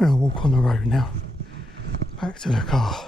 I'm going to walk on the road now, back to the car.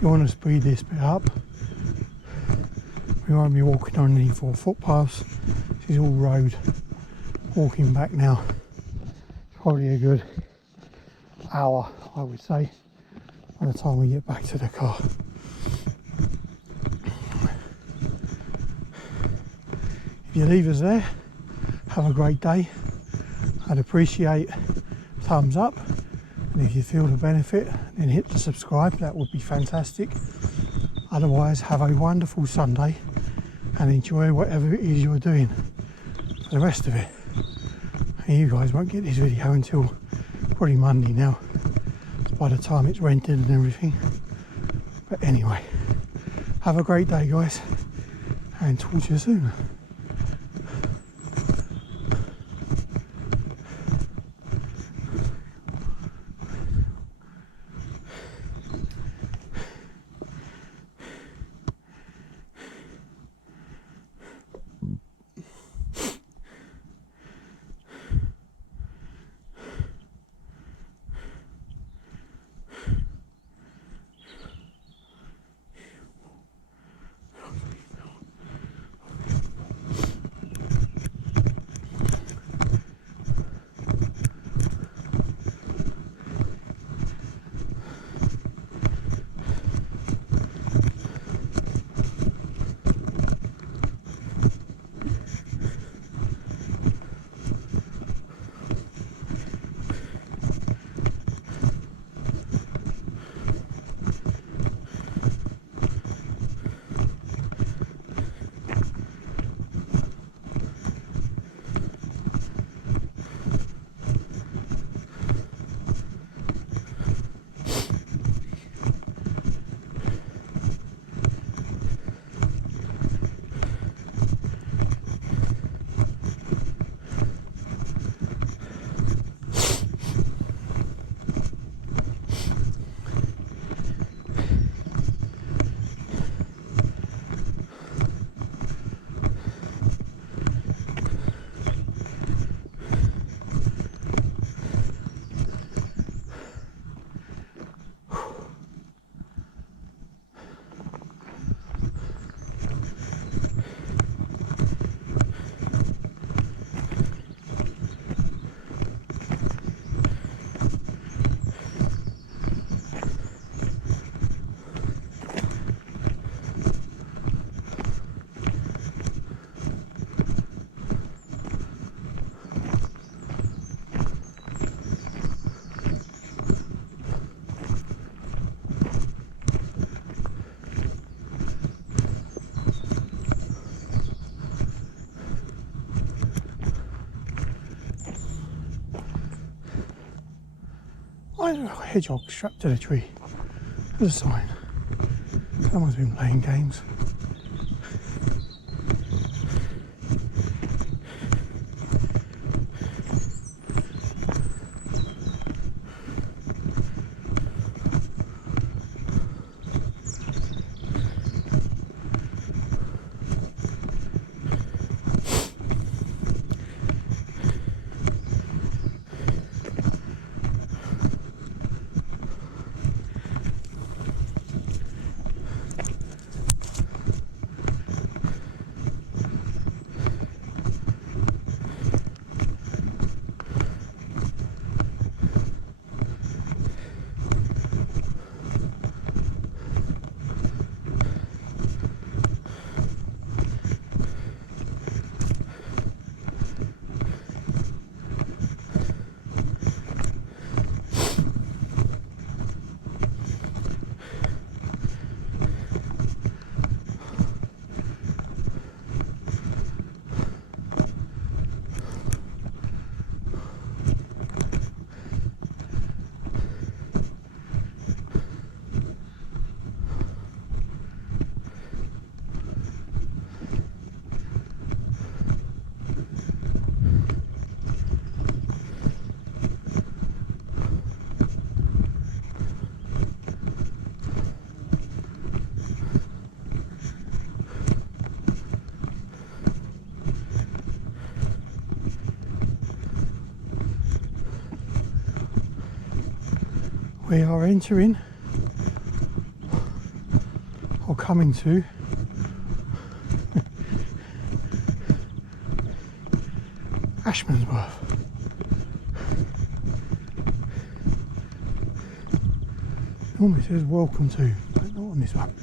You want to speed this bit up. We won't be walking on any 4 footpaths. This is all road. Walking back now. Probably a good hour, I would say, by the time we get back to the car. If you leave us there, have a great day. I'd appreciate a thumbs up. And if you feel the benefit, then hit the subscribe, that would be fantastic. Otherwise, have a wonderful Sunday and enjoy whatever it is you're doing for the rest of it. And you guys won't get this video until probably Monday now, by the time it's rented and everything. But anyway, have a great day, guys, and talk to you soon. Why is there a hedgehog strapped to the tree? There's a sign. Someone's been playing games. We are entering, or coming to, Ashmansworth. Normally it says welcome to, but not on this one.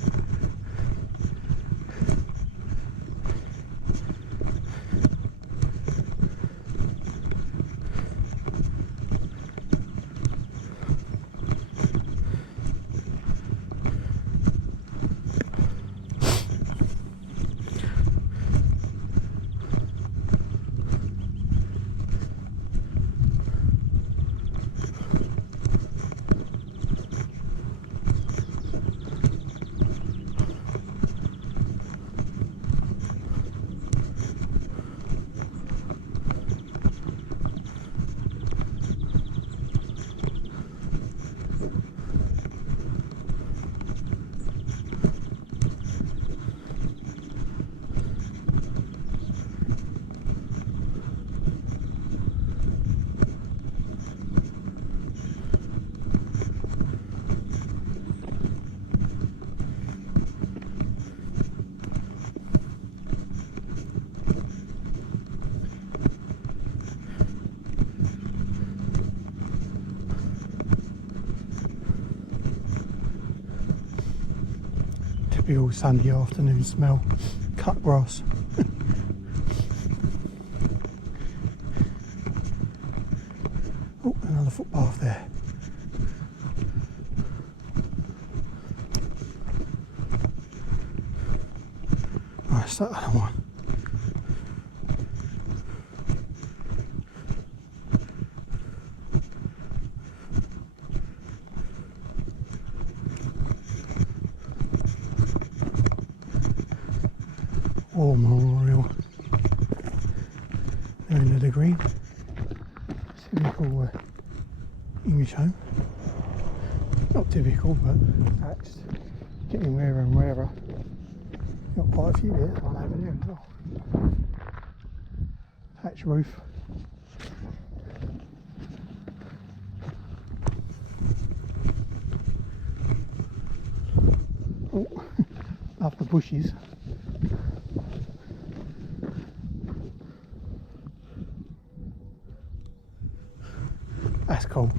Typical Sunday afternoon smell, cut grass. Oh, another footpath there. Right, that's that other one. War Memorial. They're into the green. Typical English home. Not typical, but that's getting rarer and rarer. Got quite a few here, one over there as well. Thatch roof. Oh, love the bushes. That's cool.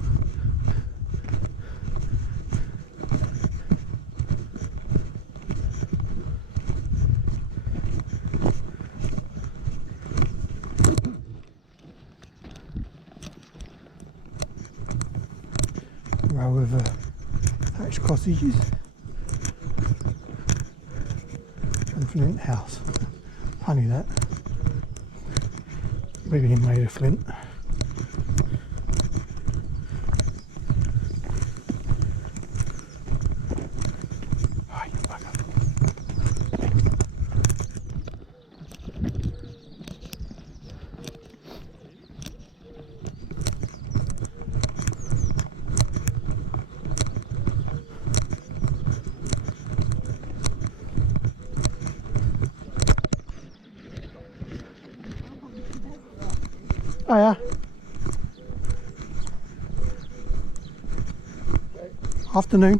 Row of thatched cottages and flint house. Funny that. Maybe made of flint. Hiya. Afternoon.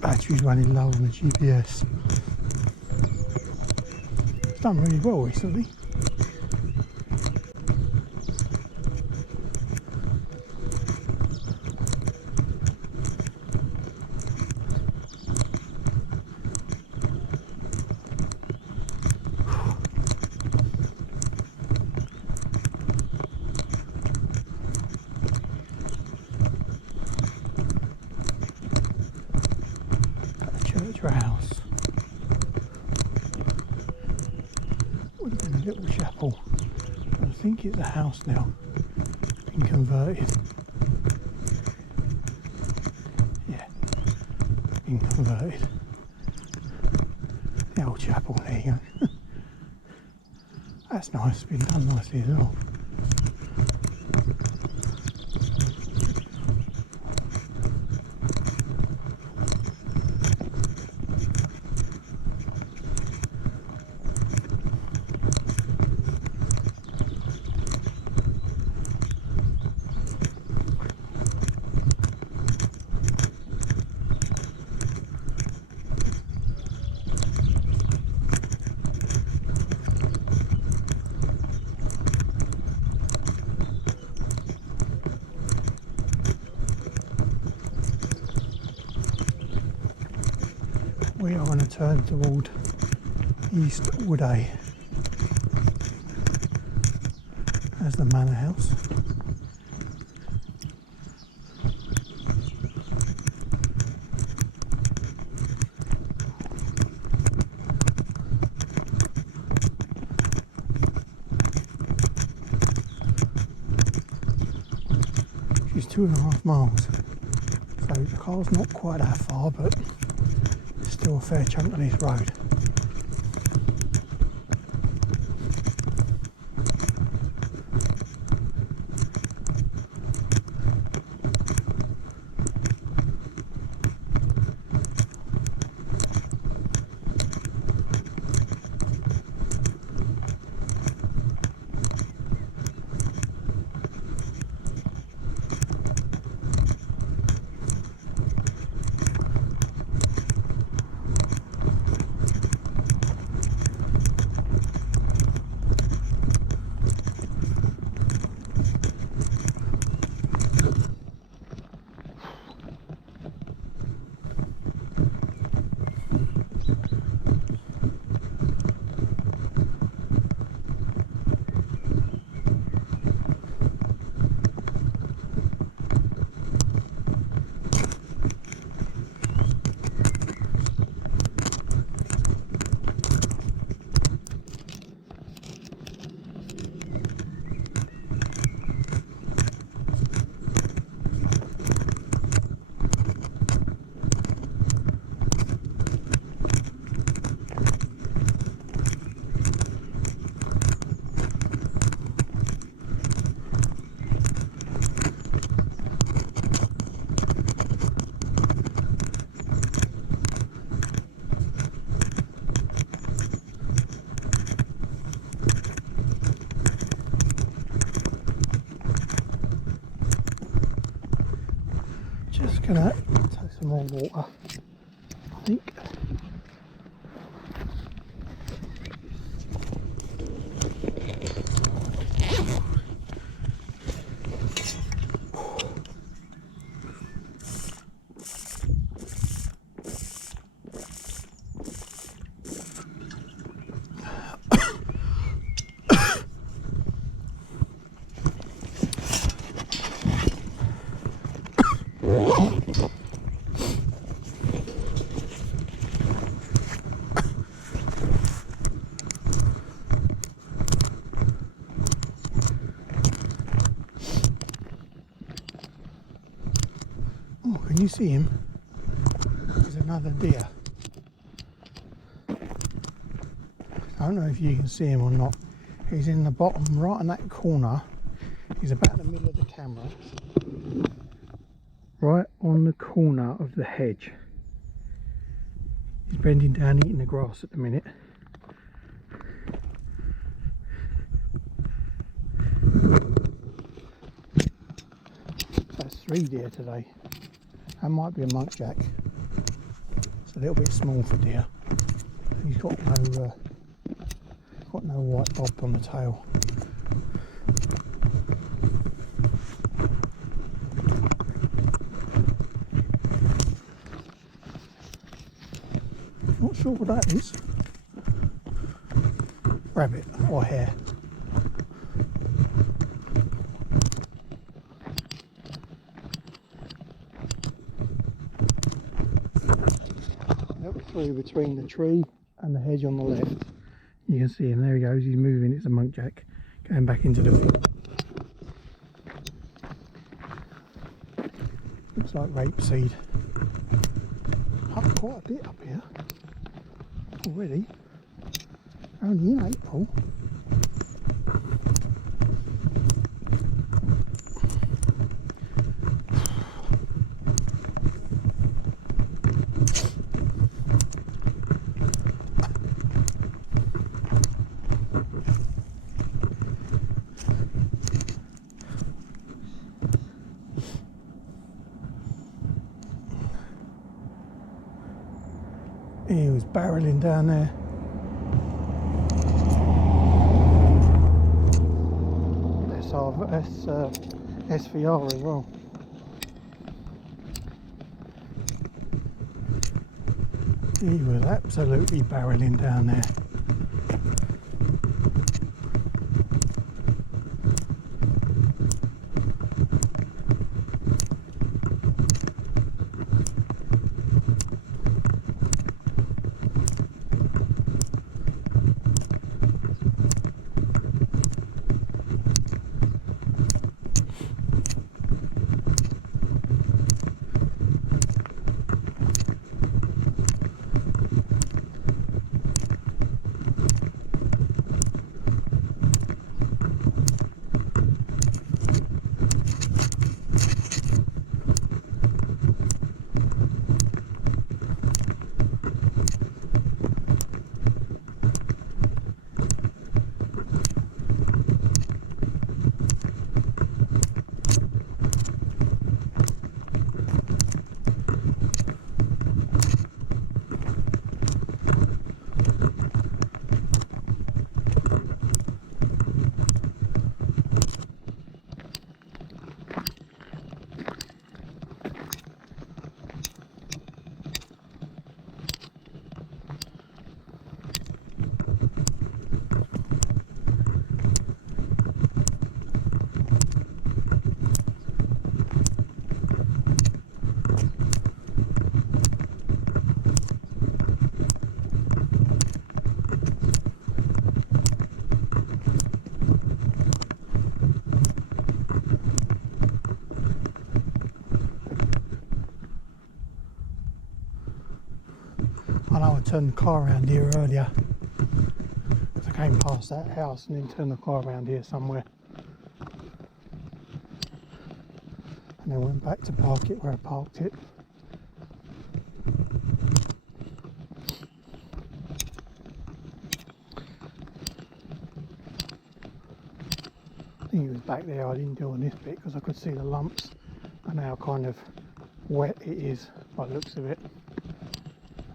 Battery's running low on the GPS. It's done really well recently. House. Would have been a little chapel. think it's a house now, been converted. Yeah, been converted. The old chapel, there you go. That's nice, been done nicely as well. We are going to turn toward East Woodhay as the manor house. She's 2.5 miles, so the car's not quite that far, but still a fair chunk of this road. Just gonna take some more water, I think. Oh, can you see him? There's another deer. I don't know if you can see him or not. He's in the bottom right in that corner. He's about in the middle of the camera. Right on the corner of the hedge. He's bending down eating the grass at the minute. That's 3 deer today. That might be a muntjac. It's a little bit small for deer. He's got no white bob on the tail. Not sure what that is. Rabbit or hare. Through between the tree and the hedge on the left. You can see him, there he goes, he's moving, it's a muntjac Going back into the field. Looks like rapeseed. Up quite a bit up here already. Only in April. He was barreling down there. That's SVR as well. He was absolutely barreling down there. I know I turned the car around here earlier. I came past that house and then turned the car around here somewhere. And then went back to park it where I parked it. I think he was back there. I didn't do on this bit because I could see the lumps and how kind of wet it is by the looks of it.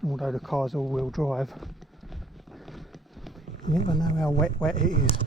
Although the car's all-wheel drive, you never know how wet it is.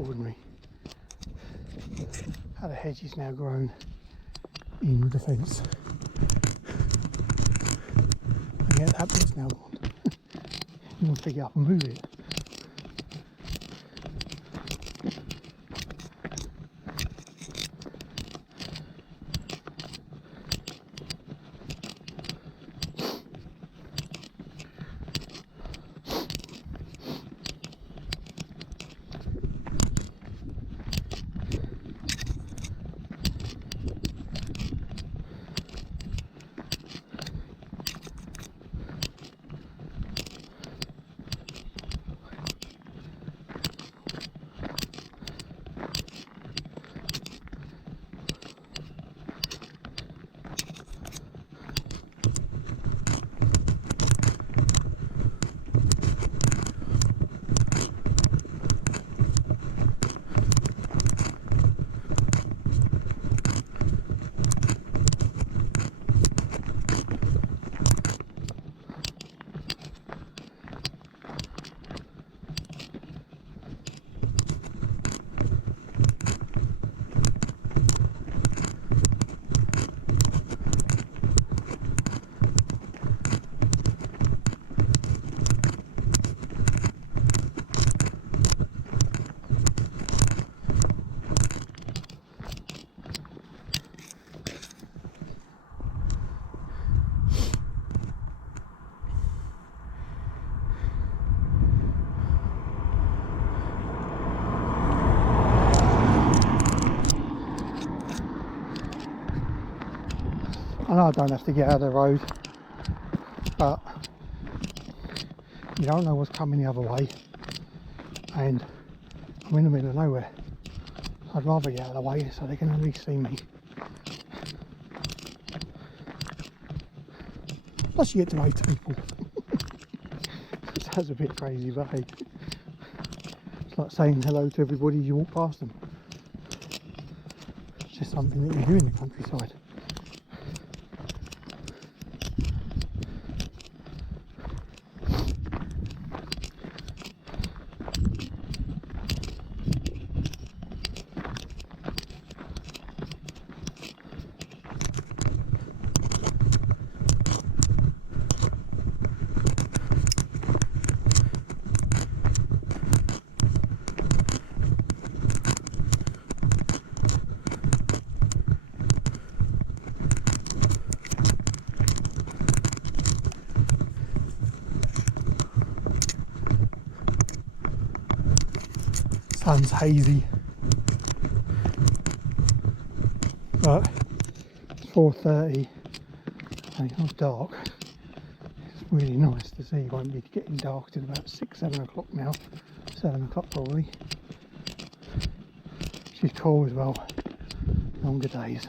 extraordinary how the hedge is now grown in with the fence. And yet that bit's now gone. You want to pick it up and move it. I know I don't have to get out of the road, but you don't know what's coming the other way, and I'm in the middle of nowhere. I'd rather get out of the way so they can at least see me. Plus you get to wave to people. That's a bit crazy, but hey, it's like saying hello to everybody as you walk past them. It's just something that you do in the countryside. Sun's hazy, but it's 4:30 and it's not dark. It's really nice to see. It won't be getting dark till about 6-7 o'clock now, 7 o'clock probably. She's cool as well, longer days.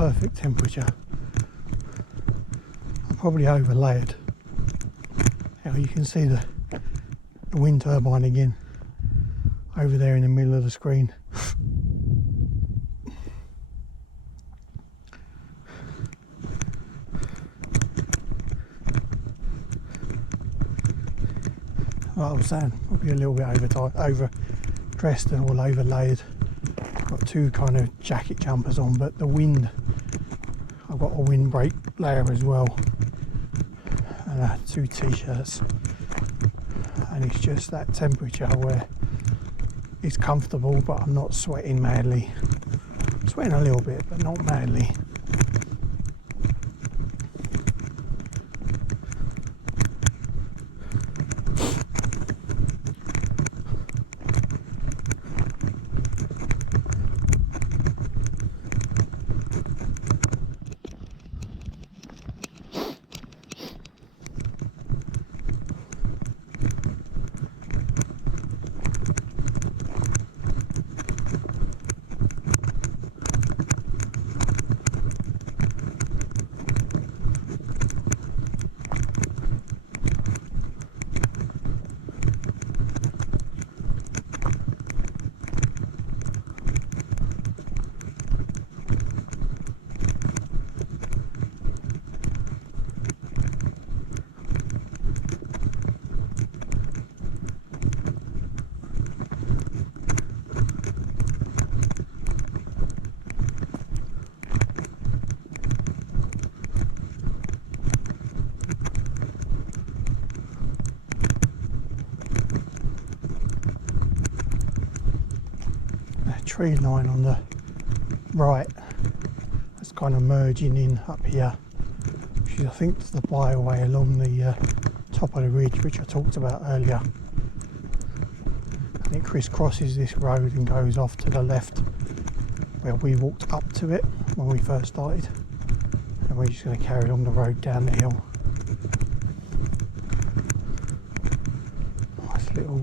perfect temperature. I'm probably overlaid. Now you can see the wind turbine again over there in the middle of the screen. Like I was saying, probably a little bit overdressed and all overlaid. Got two kind of jacket jumpers on, but the wind, I've got a windbreak layer as well, and 2 t-shirts, and it's just that temperature where it's comfortable, but I'm not sweating madly. I'm sweating a little bit, but not madly. Tree line on the right that's kind of merging in up here, which is, I think, the byway along the top of the ridge, which I talked about earlier, and it crisscrosses this road and goes off to the left where we walked up to it when we first started, and we're just going to carry along the road down the hill. Nice little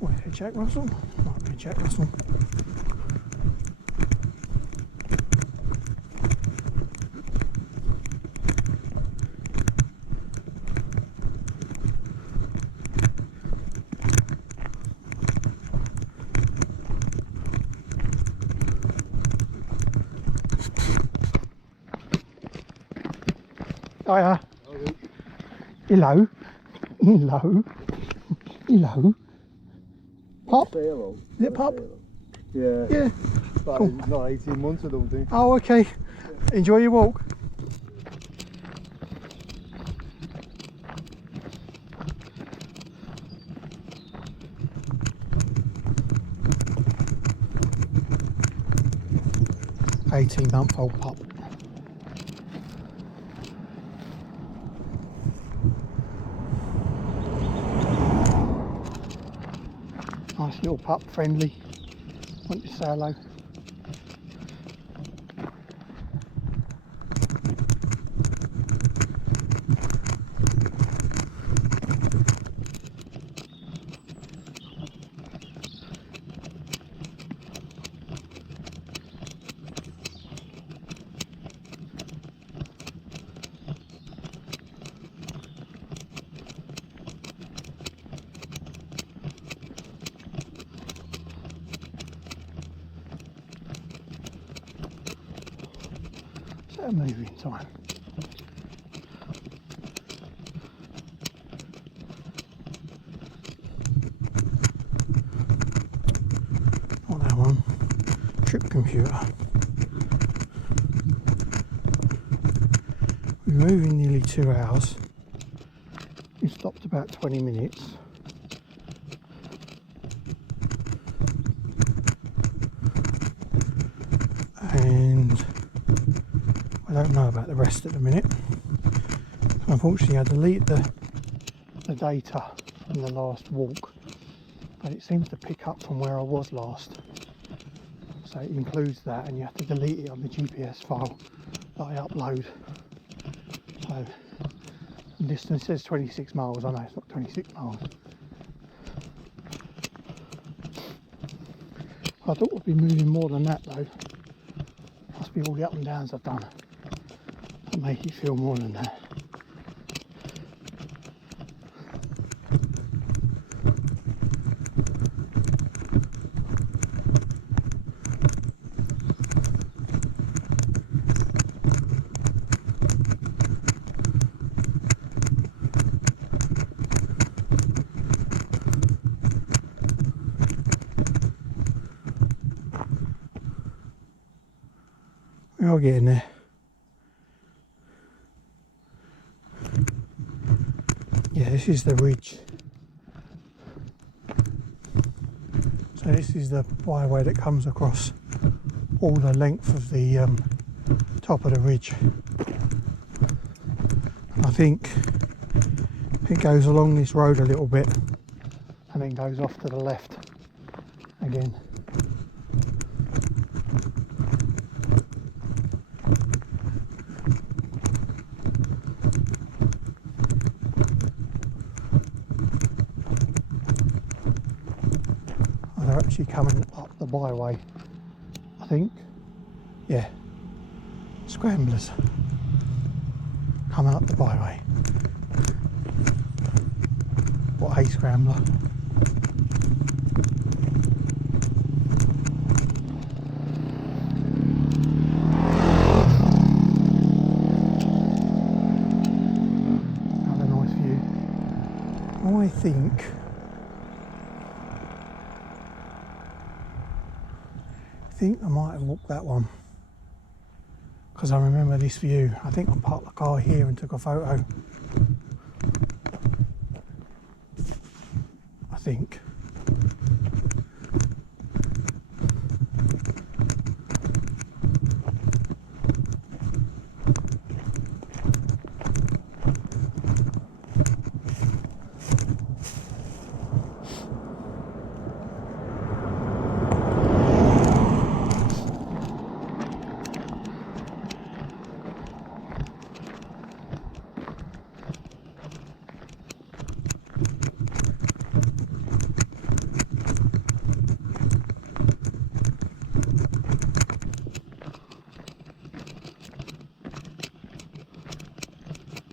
what is it, Jack Russell? Might be a Jack Russell. Hiya. Hello. Hello. Hello. Pop? Hello. Is it Pop? Yeah. Yeah. But Cool. it's not 18 months, I don't think. Oh, okay. Enjoy your walk. "18-month-old pup." Nice little pup, friendly. Want to say hello. A moving time. Not that one. Trip computer. We're moving nearly 2 hours. We stopped about 20 minutes. And I don't know about the rest at the minute. Unfortunately, I deleted the data from the last walk, but it seems to pick up from where I was last. So it includes that, and you have to delete it on the GPS file that I upload. So the distance says 26 miles. I know it's not 26 miles. I thought we'd be moving more than that though. Must be be all the up and downs I've done that make it feel more than that. We are getting there. Yeah, this is the ridge. So this is the byway that comes across all the length of the top of the ridge. And I think it goes along this road a little bit and then goes off to the left again. They're actually coming up the byway, I think. Yeah, scramblers coming up the byway. What a scrambler. Another nice view. I think I might have walked that one because I remember this view. I think I parked the car here and took a photo. I think.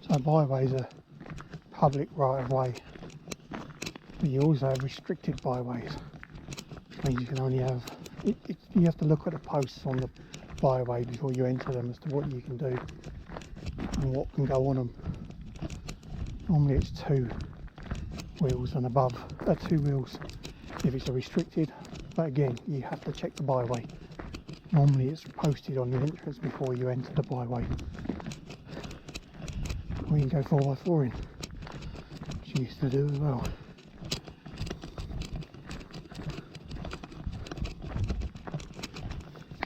So byways are public right of way, but you also have restricted byways, which means you can only have, you have to look at the posts on the byway before you enter them as to what you can do and what can go on them. Normally it's 2 wheels and above, 2 wheels if it's a restricted, but again you have to check the byway. Normally it's posted on the entrance before you enter the byway. We can go 4x4 in, which you used to do as well.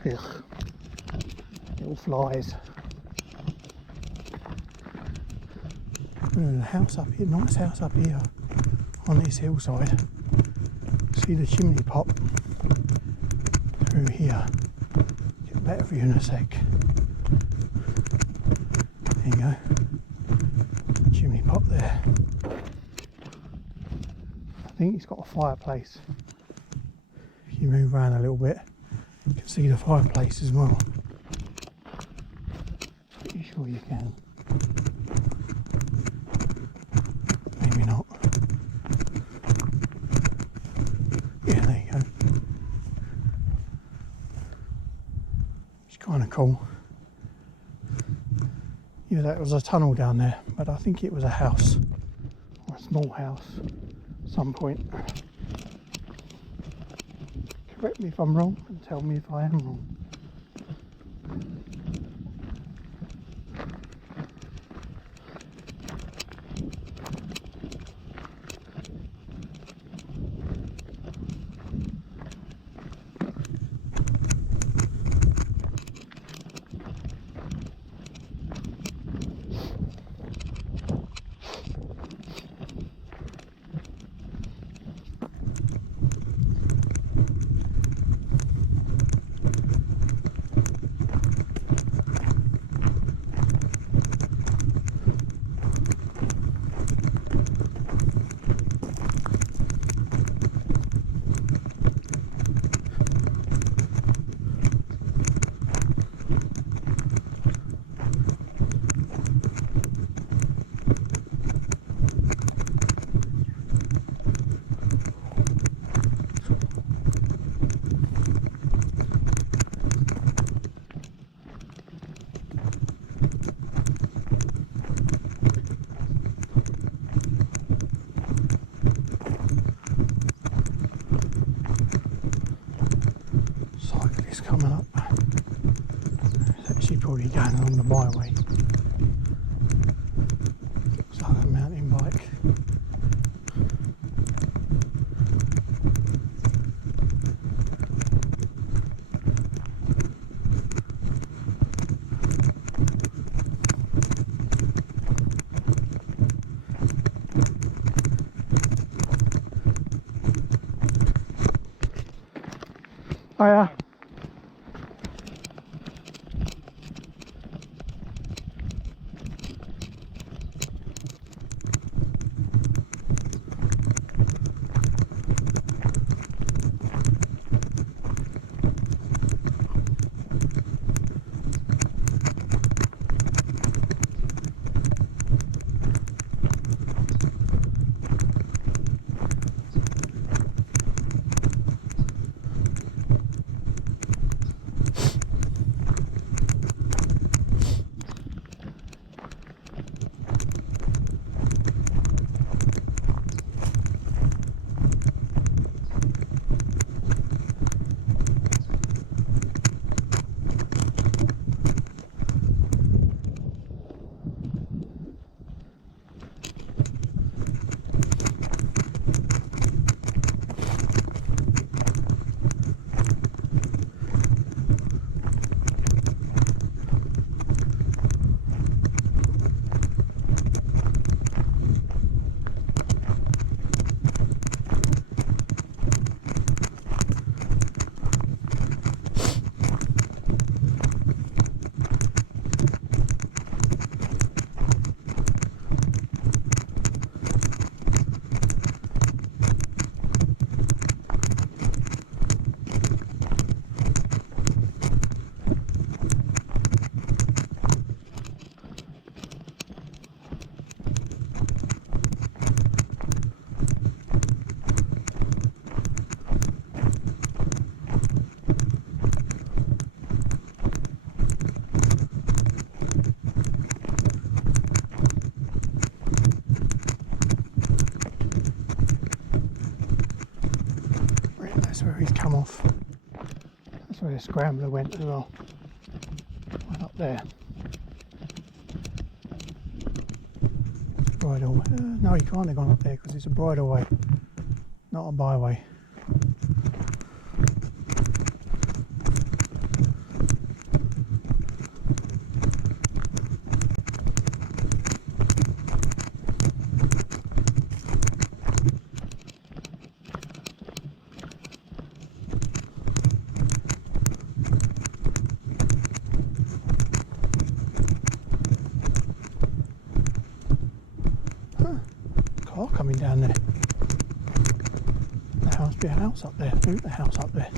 Ugh. Little flies. There's a house up here, nice house up here on this hillside. See the chimney pot through here. Get a better view in a sec. There you go. Chimney pot there. I think it's got a fireplace. If you move around a little bit, you can see the fireplace as well. Pretty sure you can. Maybe not. Yeah, there you go. It's kind of cool. Yeah, that was a tunnel down there, but I think it was a house, or a small house, at some point. Correct me if I'm wrong, and tell me if I am wrong. going along the byway. Looks like a mountain bike. Oh yeah. That's where he's come off. That's where the scrambler went as well. Right up there. Bridle. No, he can't have gone up there because it's a bridleway, not a byway. Car coming down there. There must be a house up there. Look at the house up there.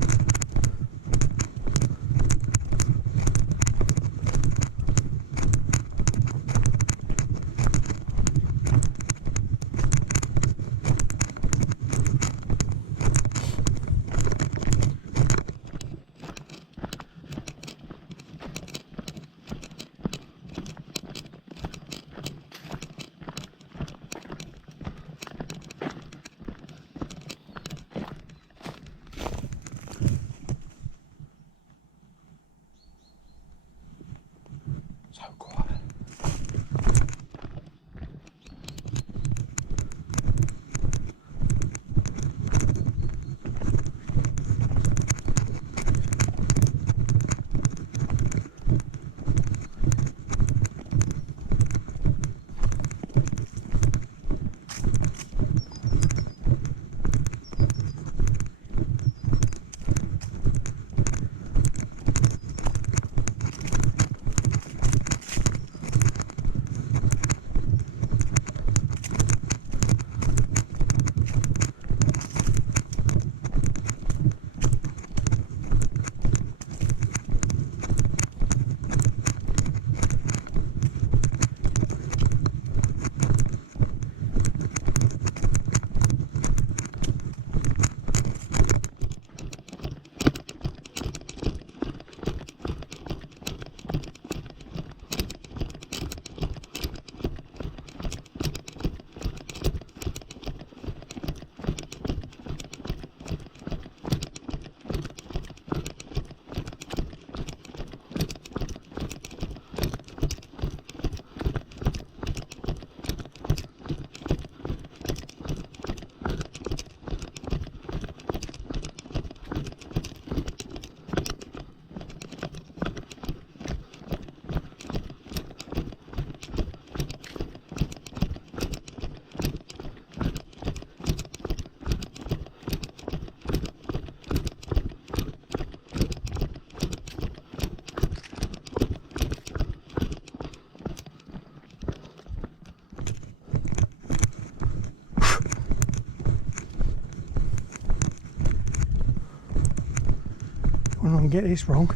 don't want to get this wrong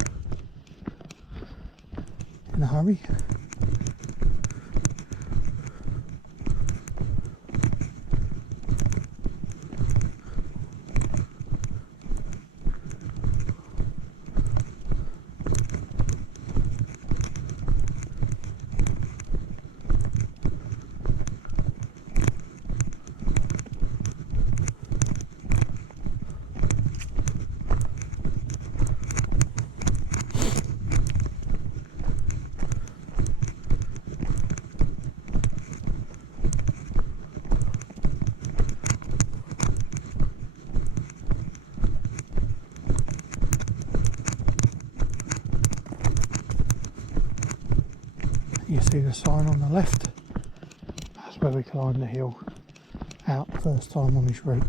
in a hurry. You see the sign on the left? That's where we climbed the hill out first time on this route.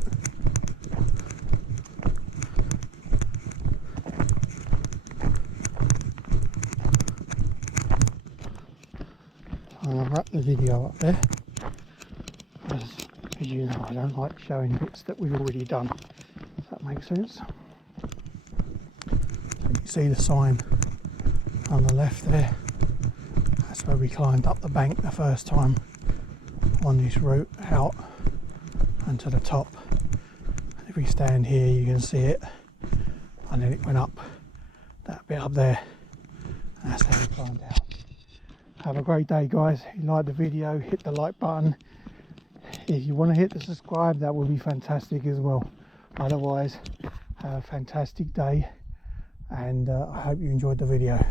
I'll wrap the video up there, as you know I don't like showing bits that we've already done, if that makes sense. So you see the sign on the left there? That's where we climbed up the bank the first time on this route out and to the top. And if we stand here you can see it, and then it went up that bit up there, and that's how we climbed out. Have a great day guys. If you like the video, hit the like button. If you want to hit the subscribe, that would be fantastic as well. Otherwise, have a fantastic day, and I hope you enjoyed the video.